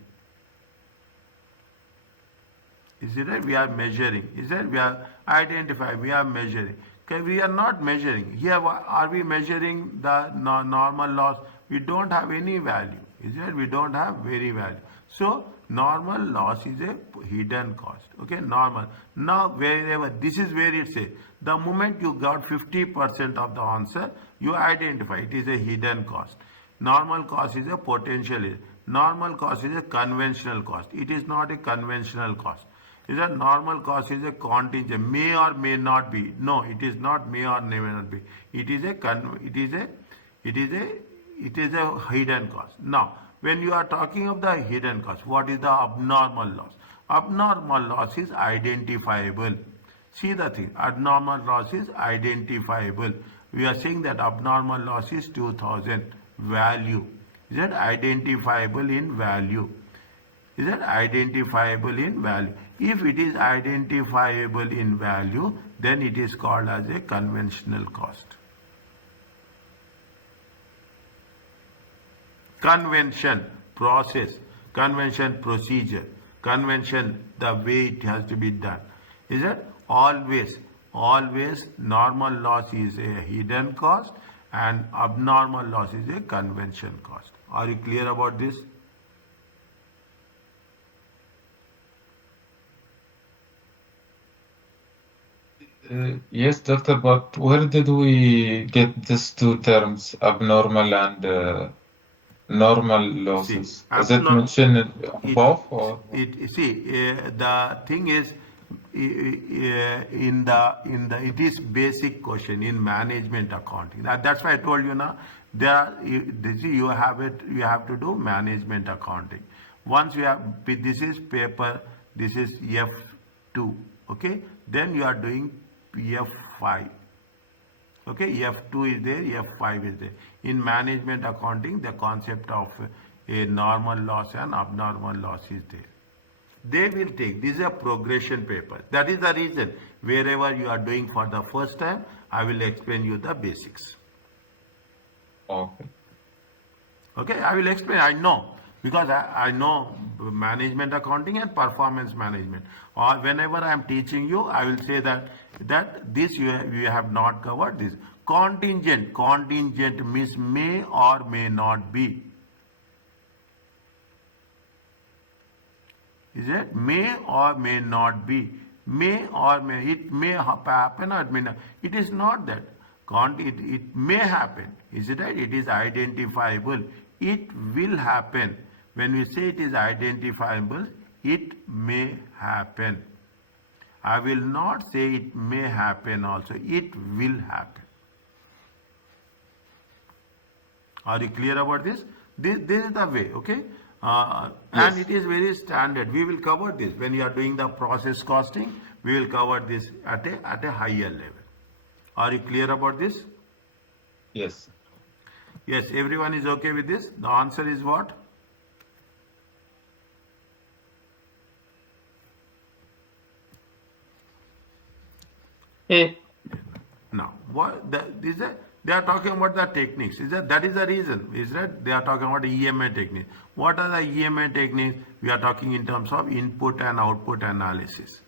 Is it right? We are measuring. Is that we are identifying? We are measuring. Okay, we are not measuring. Here, are we measuring the normal loss? We don't have any value. Is it? We don't have very value. So normal loss is a hidden cost. Okay, normal. Now wherever, this is where it says, the moment you got 50% of the answer, you identify it is a hidden cost. Normal cost is a potential. Normal cost is a conventional cost. It is not a conventional cost. Is a normal cost is a contingent, may or may not be. No, it is not may or may not be. It is a hidden cost. Now, when you are talking of the hidden cost, what is the abnormal loss? Abnormal loss is identifiable. See the thing, abnormal loss is identifiable. We are saying that abnormal loss is 2000 value. Is that identifiable in value? Is that identifiable in value? If it is identifiable in value, then it is called as a conventional cost. Convention, process, convention, procedure, convention, the way it has to be done. Is that always normal loss is a hidden cost and abnormal loss is a convention cost. Are you clear about this? Yes, doctor, but where did we get these two terms, abnormal and normal losses? Is it mentioned above or? The thing is, it is basic question in management accounting. That's why I told you now. You have to do management accounting. Once you have, this is paper, this is F2, okay? Then you are doing F5. Okay, F2 is there, F5 is there. In management accounting, the concept of a normal loss and abnormal loss is there. They will take, this is a progression paper. That is the reason, wherever you are doing for the first time, I will explain you the basics. Okay. Okay, I will explain, I know. Because I know management accounting and performance management. Or whenever I am teaching you, I will say that this you have not covered this. Contingent means may or may not be. Is it? May or may not be. May or may, it may happen or it may not. It is not that. It may happen. Is it right? It is identifiable. It will happen. When we say it is identifiable, it may happen. I will not say it may happen also. It will happen. Are you clear about this? This is the way, okay? Yes. And it is very standard. We will cover this. When you are doing the process costing, we will cover this at a higher level. Are you clear about this? Yes. Yes, everyone is okay with this? The answer is what? A. Now, they are talking about the techniques. That is the reason? Is that they are talking about EMA techniques? What are the EMA techniques? We are talking in terms of input and output analysis.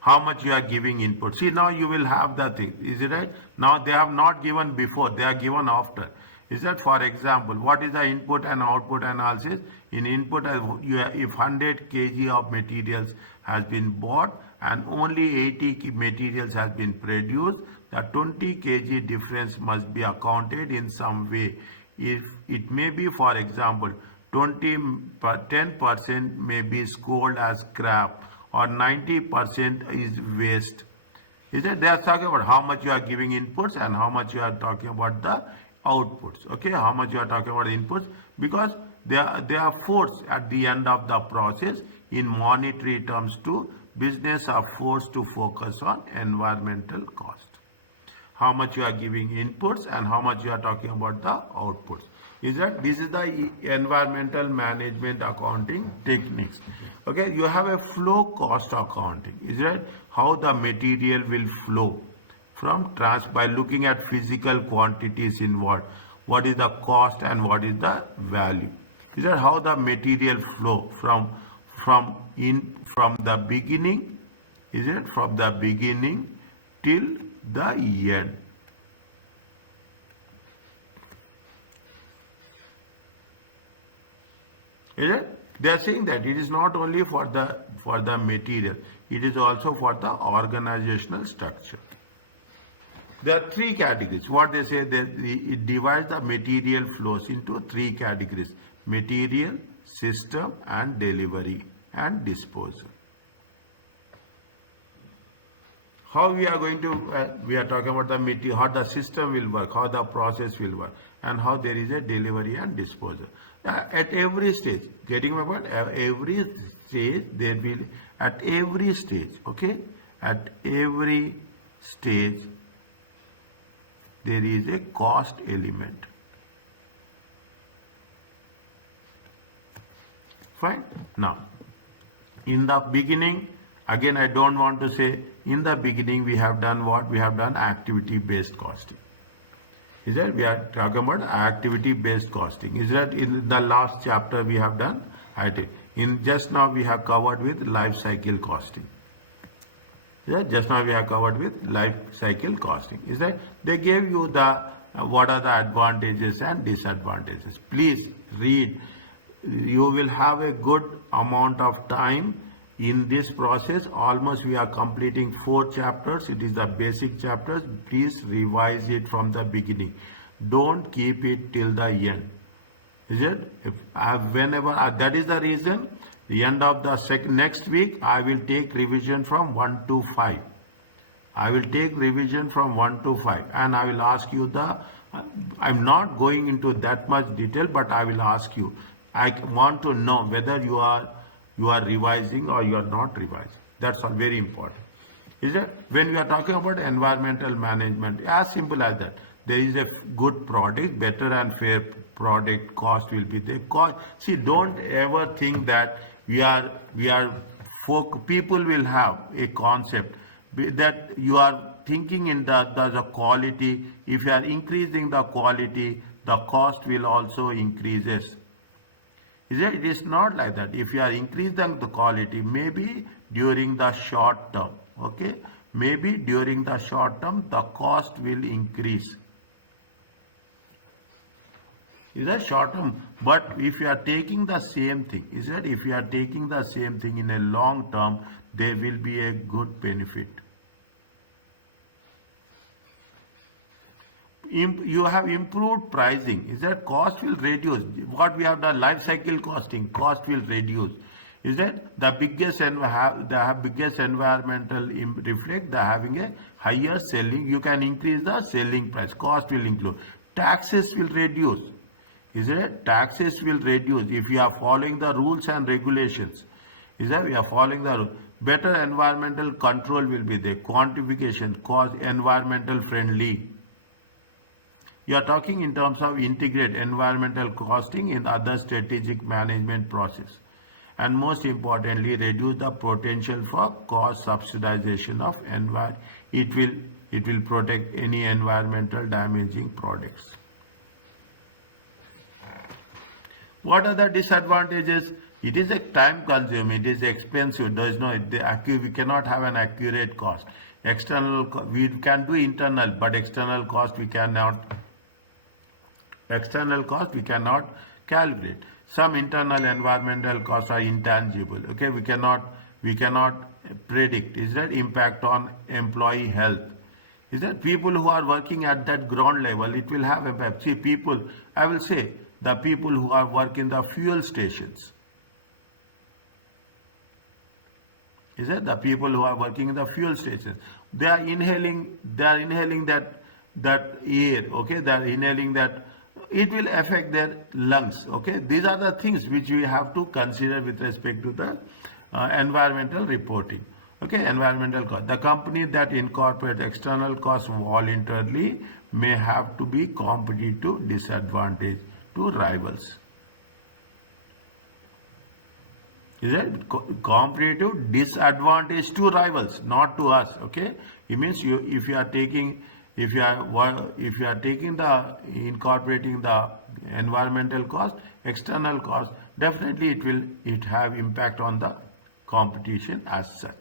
How much you are giving input. See, now you will have the thing. Is it right? Now they have not given before. They are given after. Is that, for example, what is the input and output analysis? In input, if 100 kg of materials has been bought and only 80 materials has been produced, the 20 kg difference must be accounted in some way. If it may be, for example, 10% may be scored as scrap or 90% is waste. Is it? They are talking about how much you are giving inputs and how much you are talking about the outputs. Okay, how much you are talking about inputs, because they are forced at the end of the process in monetary terms to business are forced to focus on environmental cost. How much you are giving inputs and how much you are talking about the outputs. Is that this is the environmental management accounting techniques. Okay, you have a flow cost accounting. Is that how the material will flow from by looking at physical quantities involved. What is the cost and what is the value? Is that how the material flow from the beginning? Is it from the beginning till the end? Is it? They are saying that it is not only for the material, it is also for the organizational structure. There are three categories. What they say, it divides the material flows into three categories: material, system, and delivery and disposal. How we are going to, we are talking about the material, how the system will work, how the process will work, and how there is a delivery and disposal. At every stage, getting my point, every stage, there will, at every stage, okay, at every stage, there is a cost element. Fine. Now, in the beginning, again, I don't want to say, in the beginning, we have done what? We have done activity-based costing. Is that we are talking about activity-based costing? Is that in the last chapter we have done? In just now we have covered with life cycle costing. Yeah, just now we have covered with life cycle costing. Is that they gave you the what are the advantages and disadvantages? Please read. You will have a good amount of time in this process. Almost we are completing 4 chapters. It is the basic chapters. Please revise it from the beginning. Don't keep it till the end. Is it? If whenever that is the reason. The end of the next week, I will take revision from 1 to 5. I will take revision from 1 to 5, and I will ask you I'm not going into that much detail, but I will ask you. I want to know whether you are revising or you are not revising. That's all very important. Is it? When we are talking about environmental management, as simple as that. There is a good product, better and fair product, cost will be there. See, don't ever think that people will have a concept that you are thinking in the quality. If you are increasing the quality, the cost will also increases. It is not like that. If you are increasing the quality, maybe during the short term, okay, maybe during the short term, the cost will increase. Is that short term? But if you are taking the same thing, if you are taking the same thing in a long term, there will be a good benefit. You have improved pricing. Is that cost will reduce? What we have done, life cycle costing, cost will reduce. Is that the biggest environmental reflect? They are having a higher selling. You can increase the selling price. Cost will include. Taxes will reduce. Is it? Taxes will reduce if you are following the rules and regulations. Is that we are following the rule. Better environmental control will be there. Quantification, cost, environmental friendly. You are talking in terms of integrate environmental costing in other strategic management process. And most importantly, reduce the potential for cost subsidization of environment. It will protect any environmental damaging products. What are the disadvantages? It is a time consuming, it is expensive, there is no, we cannot have an accurate cost. External, we can do internal, but external cost we cannot External cost we cannot calculate. Some internal environmental costs are intangible. Okay, we cannot predict. Is that impact on employee health? Is that people who are working at that ground level, it will have impact. See, people, I will say, the people who are working the fuel stations. Is that the people who are working in the fuel stations? They are inhaling that air. Okay, they are inhaling that. It will affect their lungs. Okay, these are the things which we have to consider with respect to the environmental reporting. Okay, environmental cost. The company that incorporates external costs voluntarily may have to be competitive disadvantage to rivals. Is it competitive disadvantage to rivals, not to us? Okay, it means if you are taking the incorporating the environmental cost, external cost, definitely it have impact on the competition as such.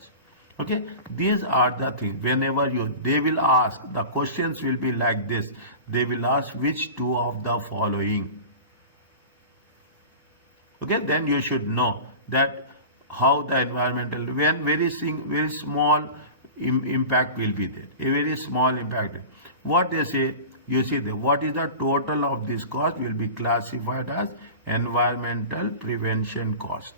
Okay, these are the things. Whenever they will ask, the questions will be like this. They will ask which two of the following. Okay, then you should know that how the environmental, when very small impact will be there, a very small impact. What they say, you see there, what is the total of this cost will be classified as environmental prevention cost.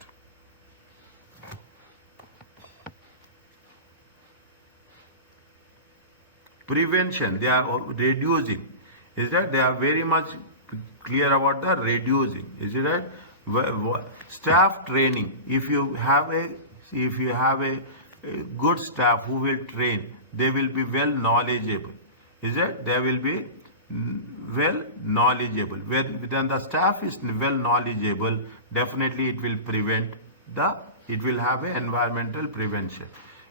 Prevention, they are reducing. Is that they are very much clear about the reducing. Is it right? Staff training. If you have a good staff who will train, they will be well knowledgeable. Is it? They will be well knowledgeable. When the staff is well knowledgeable, definitely it will have an environmental prevention.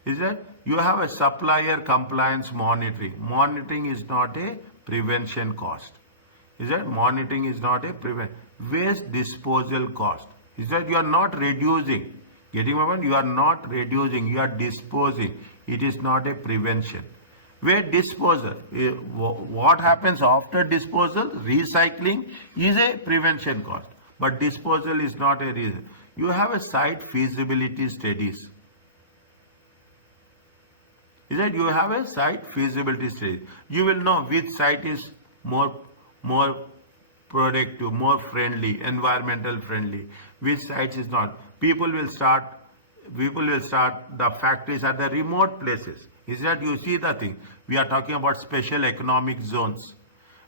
Is that you have a supplier compliance monitoring. Monitoring is not a prevention cost. Is that monitoring is not a waste disposal cost. Is that you are not reducing. Getting my point? You are not reducing. You are disposing. It is not a prevention. Waste disposal. What happens after disposal? Recycling is a prevention cost. But disposal is not a reason. You have a site feasibility studies. Is that you have a site feasibility study. You will know which site is more productive, more friendly, environmental friendly, which sites is not. People will start the factories at the remote places. Is that you see the thing? We are talking about special economic zones.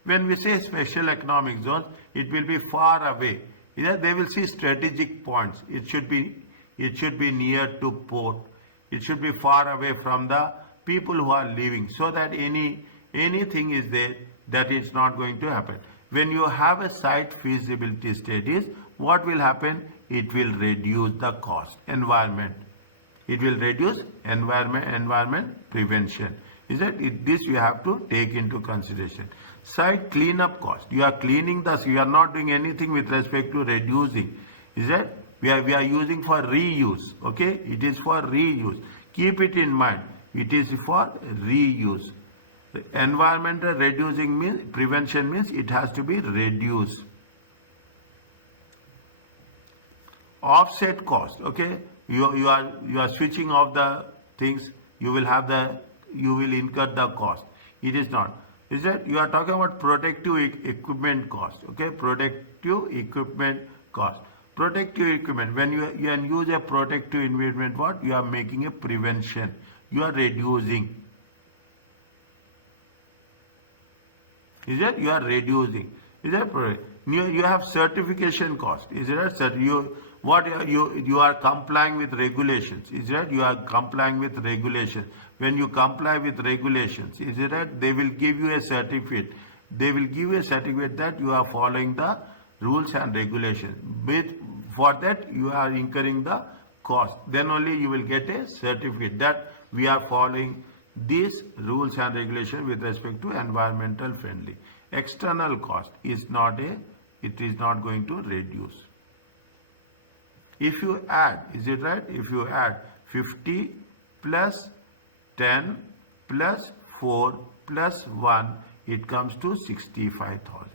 When we say special economic zones, it will be far away. Is that they will see strategic points. It should be near to port. It should be far away from the people who are living, so that anything is there that is not going to happen. When you have a site feasibility studies, what will happen? It will reduce the cost. Environment. It will reduce environment prevention. Is that this you have to take into consideration. Site cleanup cost. You are cleaning you are not doing anything with respect to reducing. Is that we are using for reuse. Okay, it is for reuse. Keep it in mind. It is for reuse. Environmental reducing means prevention means it has to be reduced. Offset cost. Okay, you are switching off the things. You will incur the cost. It is not. Is that you are talking about protective equipment cost. Okay, protective equipment cost. Protective equipment. When you use a protective equipment, what you are making a prevention. You are reducing. Is that you are reducing? Is that you have certification cost? Is that you are complying with regulations? Is that you are complying with regulations? When you comply with regulations, is it that they will give you a certificate? They will give you a certificate that you are following the rules and regulations. For that you are incurring the cost. Then only you will get a certificate that we are following these rules and regulations with respect to environmental friendly. External cost is not going to reduce. If you add, is it right? If you add 50 plus 10 plus 4 plus 1, it comes to 65,000.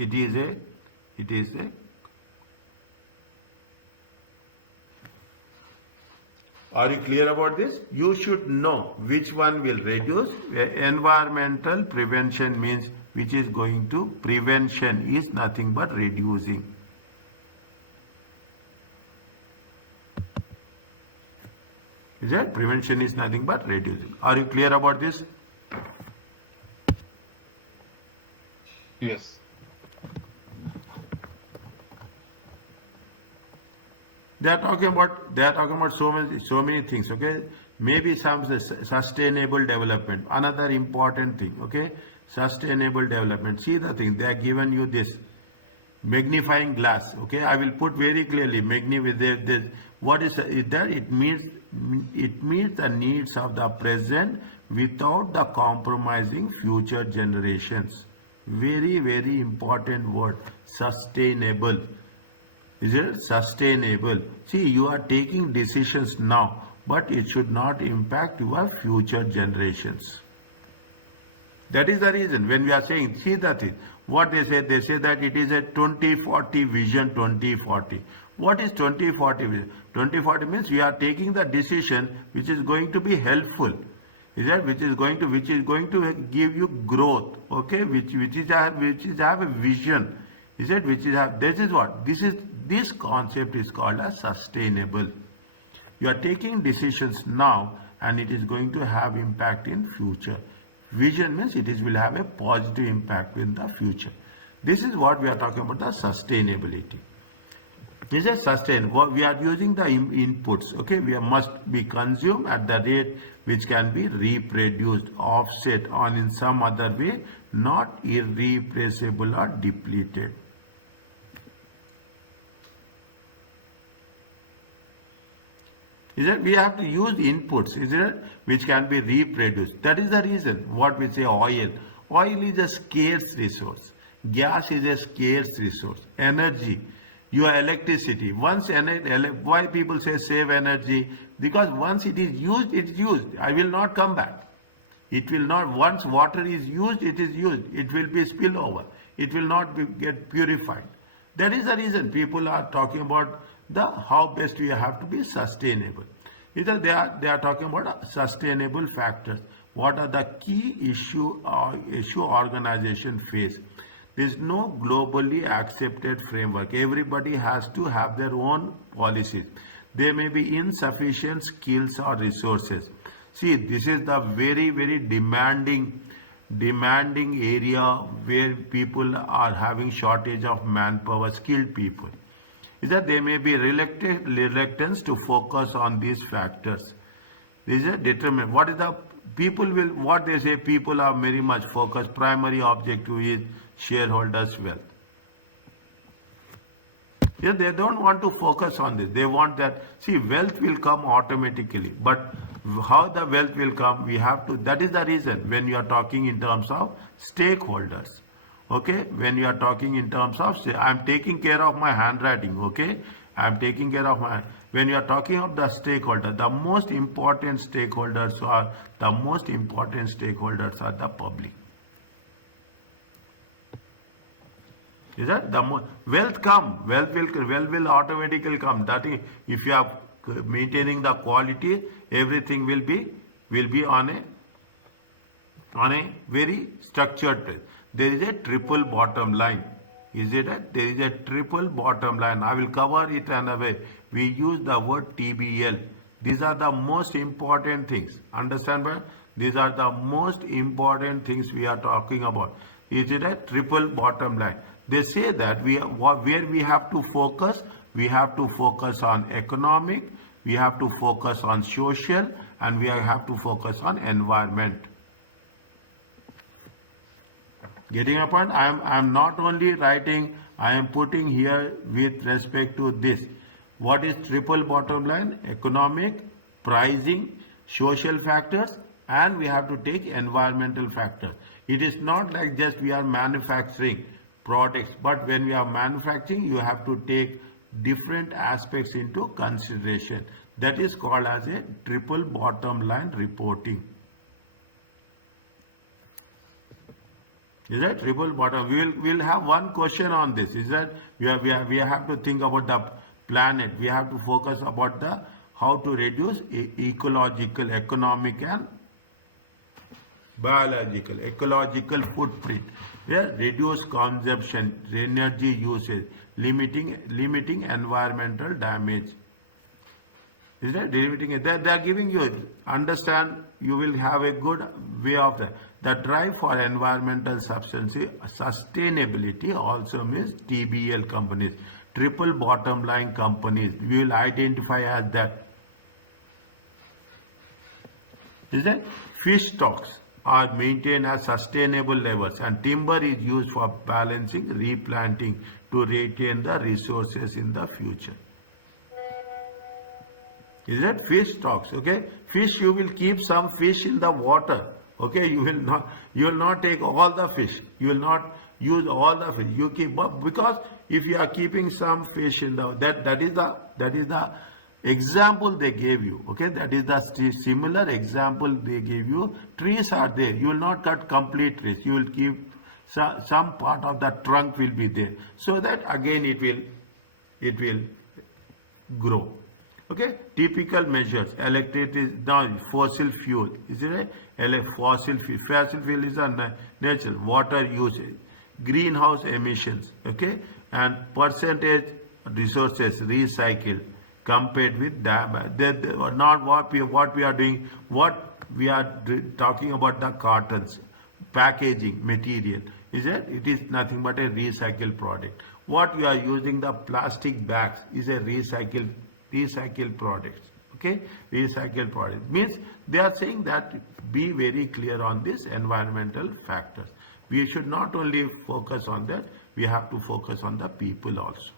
it is a Are you clear about this? You should know which one will reduce. Environmental prevention means which is going to, prevention is nothing but reducing. Is that? Prevention is nothing but reducing. Are you clear about this? Yes. They are talking about so many things, okay? Maybe some sustainable development, another important thing, okay? Sustainable development. See the thing, they are given you this magnifying glass, okay? I will put very clearly, this. What is that? It meets the needs of the present without the compromising future generations. Very, very important word, sustainable. Is it sustainable? See, you are taking decisions now, but it should not impact your future generations. That is the reason when we are saying, see that is what they say that it is a 2040 vision 2040. What is 2040 vision? 2040 means we are taking the decision which is going to be helpful. Is that which is going to give you growth, okay? Which is have a vision. Is it which is have this concept is called as sustainable. You are taking decisions now and it is going to have impact in future. Vision means will have a positive impact in the future. This is what we are talking about, the sustainability. Is it sustainable? We are using the inputs, okay? We must be consumed at the rate which can be reproduced, offset, or in some other way, not irreplaceable or depleted. Is it? We have to use inputs, is it? Which can be reproduced. That is the reason what we say oil. Oil is a scarce resource. Gas is a scarce resource. Energy, your electricity. Why people say save energy? Because once it is used, it's used. I will not come back. It will not. Once water is used, it is used. It will be spillover. It will not get purified. That is the reason people are talking about how best we have to be sustainable. Either they are talking about sustainable factors. What are the key issue organization face? There is no globally accepted framework. Everybody has to have their own policies. There may be insufficient skills or resources. See, this is the very, very demanding area where people are having shortage of manpower, skilled people. Is that there may be reluctance to focus on these factors. This is a determinant. What is the what they say, people are very much focused. Primary objective is shareholders' wealth. Yeah, they don't want to focus on this. They want that, see, wealth will come automatically. But how the wealth will come, we have to, that is the reason when you are talking in terms of stakeholders. Okay, when you are talking in terms of, say, I am taking care of my handwriting, okay, I am taking care of my, when you are talking of the stakeholder, the most important stakeholders are the public. Is that the wealth will automatically come. That is, if you are maintaining the quality, everything will be on a very structured place. There is a triple bottom line. Is it that? There is a triple bottom line. I will cover it another way. We use the word TBL. These are the most important things. Understand, man? These are the most important things we are talking about. Is it a triple bottom line? They say that where we have to focus on economic, we have to focus on social, and we have to focus on environment. Getting a point? I am not only writing, I am putting here with respect to this. What is triple bottom line? Economic, pricing, social factors, and we have to take environmental factors. It is not like just we are manufacturing products, but when we are manufacturing, you have to take different aspects into consideration. That is called as a triple bottom line reporting. Is that triple bottom? We'll have one question on this. Is that we have to think about the planet. We have to focus about the how to reduce ecological, economic, and biological, ecological footprint. Yeah, reduce consumption, energy usage, limiting environmental damage. Is that limiting it? They are giving you understand. You will have a good way of that. The drive for environmental sustainability also means TBL companies, triple bottom line companies. We will identify as that. Is that fish stocks are maintained at sustainable levels and timber is used for balancing, replanting to retain the resources in the future. Is that fish stocks? Okay, fish, you will keep some fish in the water. Okay, you will not take all the fish. You will not use all the fish. You keep, because if you are keeping some fish in the that is the example they gave you. Okay, that is the similar example they gave you. Trees are there. You will not cut complete trees. You will keep some part of the trunk will be there, so that again it will grow. Okay, typical measures: electricity, now fossil fuel. Is it right? Fossil fuel. Fossil fuel is a natural water usage, greenhouse emissions. Okay, and percentage resources recycled compared with damage. Not what we are doing. What we are talking about the cartons, packaging material. Is it? It is nothing but a recycled product. What we are using the plastic bags is a recycled products. Okay, recycled products means they are saying that be very clear on this environmental factors. We should not only focus on that, we have to focus on the people also.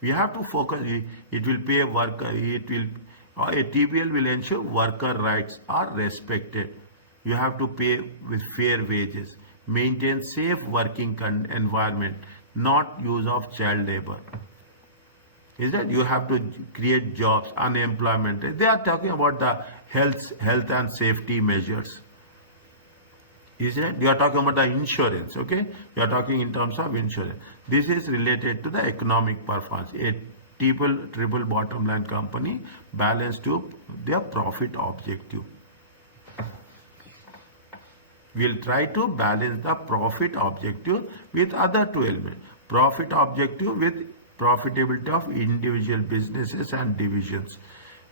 We have to focus. It will pay worker. A TBL will ensure worker rights are respected. You have to pay with fair wages, maintain safe working environment, not use of child labor. Is that you have to create jobs, unemployment. They are talking about the health and safety measures. Is it? You are talking about the insurance. Okay, you are talking in terms of insurance. This is related to the economic performance. A triple bottom line company balance to their profit objective. We'll try to balance the profit objective with other two elements. Profit objective with profitability of individual businesses and divisions,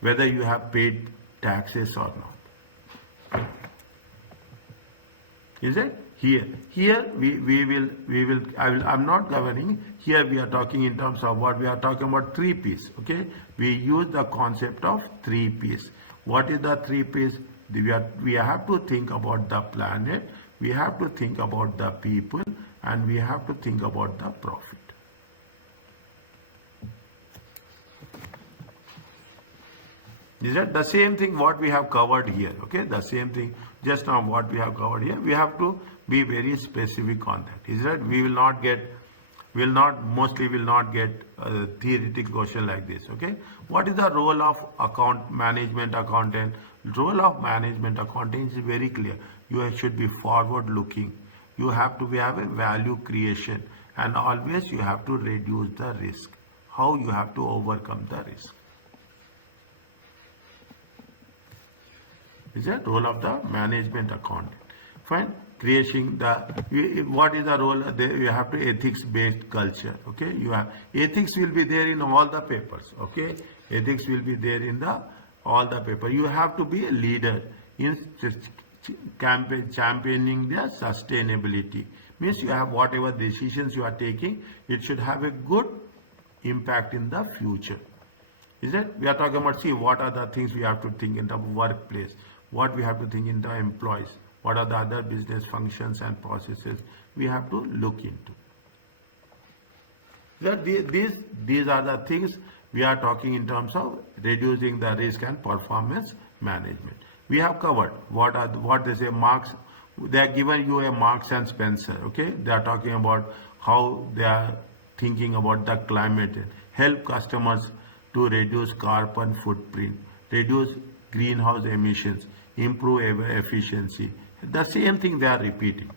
whether you have paid taxes or not. Is it? Here I'm not governing. Here we are talking in terms of what we are talking about 3 P's. Okay, we use the concept of 3 P's. What is the 3 P's? We have to think about the planet, we have to think about the people, and we have to think about the profit. Is that the same thing what we have covered here? Okay, the same thing just now what we have covered here. We have to be very specific on that. Is that we will not get a theoretical question like this. Okay, what is the role of management accountant? Role of management accountant is very clear. You should be forward looking. You have to have a value creation, and always you have to reduce the risk. How you have to overcome the risk? Is that role of the management accountant? Fine. Creating what is the role? You have to ethics-based culture. Okay, you have ethics will be there in all the papers. Okay, ethics will be there in all the paper. You have to be a leader in championing the sustainability. Means you have whatever decisions you are taking, it should have a good impact in the future. Is it? We are talking about, see, what are the things we have to think in the workplace, what we have to think in the employees, what are the other business functions and processes we have to look into. These are the things we are talking in terms of reducing the risk and performance management. We have covered what they say marks. They are given you a Marks and Spencer. Okay, they are talking about how they are thinking about the climate, help customers to reduce carbon footprint, reduce greenhouse emissions, improve efficiency, The same thing they are repeating.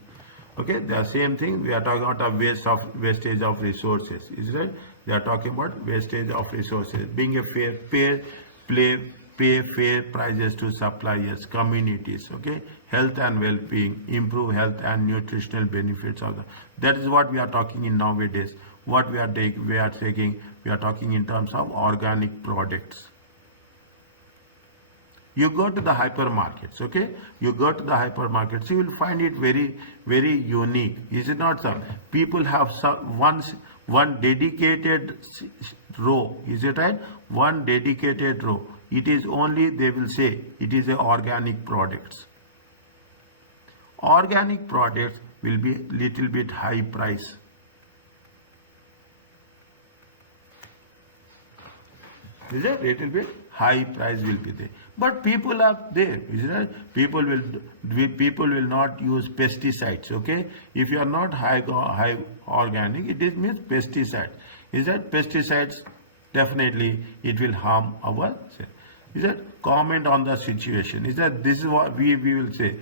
Okay, the same thing we are talking about a wastage of resources. Is that they are talking about wastage of resources, being a pay fair prices to suppliers, communities. Okay, health and well-being, improve health and nutritional benefits of the. That is what we are talking in nowadays. What we are taking, we are talking in terms of organic products. You go to the hypermarkets, okay? You go to the hypermarkets, you will find it very, very unique. Is it not, sir? People have one dedicated row. Is it right? One dedicated row. It is only, they will say, it is a organic products. Organic products will be little bit high price. Is it little bit high price will be there, but people are there. Is it? People will not use pesticides. Okay, if you are not high organic, it is means pesticide. Is that pesticides? Definitely, it will harm our. Is that comment on the situation? Is that this is what we will say?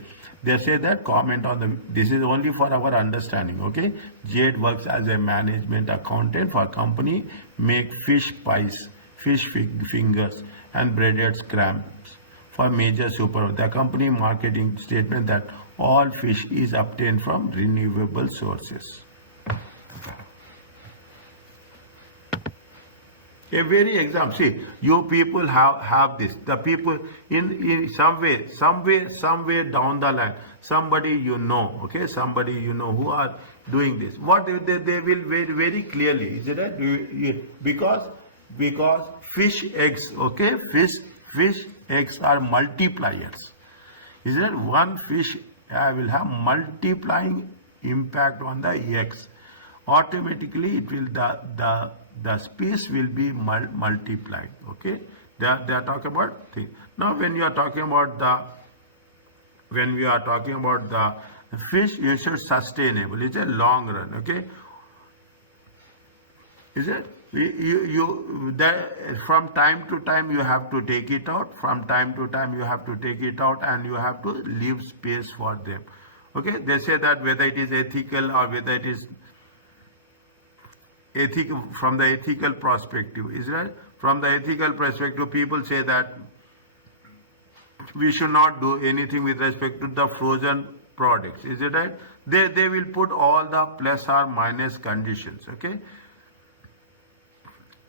They say that comment on the. This is only for our understanding. Okay, Jade works as a management accountant for a company, make fish pies, fish fingers and breaded scraps for major supermarkets. The company marketing statement that all fish is obtained from renewable sources. A very example. See, you people have this. The people in some way down the line, somebody you know, okay, somebody you know who are doing this. What they will very clearly, is it right? Because fish eggs, okay, fish eggs are multipliers. Is that one fish will have multiplying impact on the eggs. Automatically, it will the space will be multiplied. Okay, they are talking about thing. Now, when we are talking about the fish, you should sustainable. It's a long run. Okay, is it? From time to time you have to take it out. From time to time you have to take it out, and you have to leave space for them. Okay, they say that whether it is ethical or whether it is ethical from the ethical perspective, is right? From the ethical perspective, people say that we should not do anything with respect to the frozen products. Is it right? They will put all the plus or minus conditions. Okay.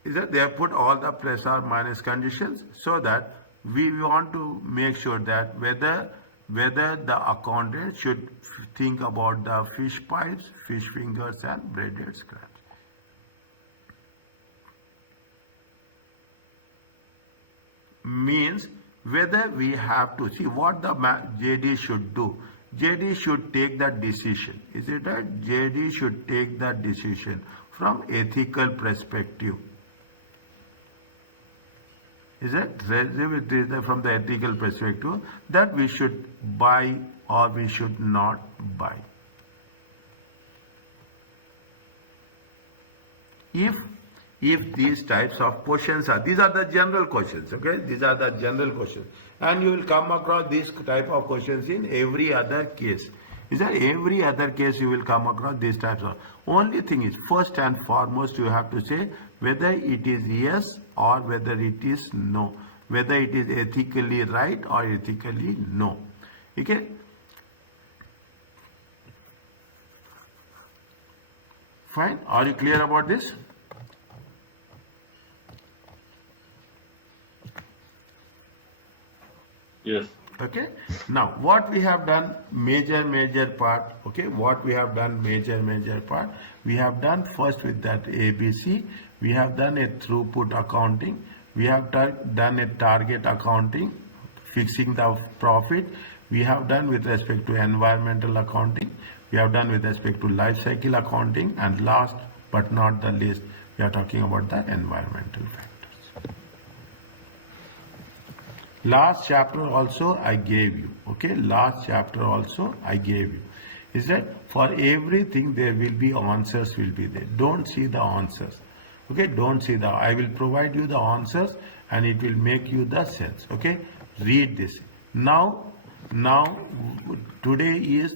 Is that they have put all the plus or minus conditions, so that we want to make sure that whether the accountant should think about the fish pies, fish fingers and breaded scraps. Means whether we have to see what the JD should do. JD should take that decision. Is it right? JD should take that decision from ethical perspective. Is it from the ethical perspective that we should buy or we should not buy? If these types of questions are, these are the general questions, okay? These are the general questions. And you will come across this type of questions in every other case. Is that every other case you will come across these types of. Only thing is, first and foremost, you have to say whether it is yes or whether it is no. Whether it is ethically right or ethically no. Okay? Fine. Are you clear about this? Yes. Okay. Now, what we have done, major part. Okay. What we have done, major part. We have done first with that ABC. We have done a throughput accounting. We have done a target accounting, fixing the profit. We have done with respect to environmental accounting. We have done with respect to life cycle accounting. And last but not the least, we are talking about the environmental factors. Last chapter also I gave you. Okay, last chapter also I gave you. Is that for everything there will be answers will be there. Don't see the answers. Okay, don't see the. I will provide you the answers and it will make you the sense. Okay, read this. Now Now, today is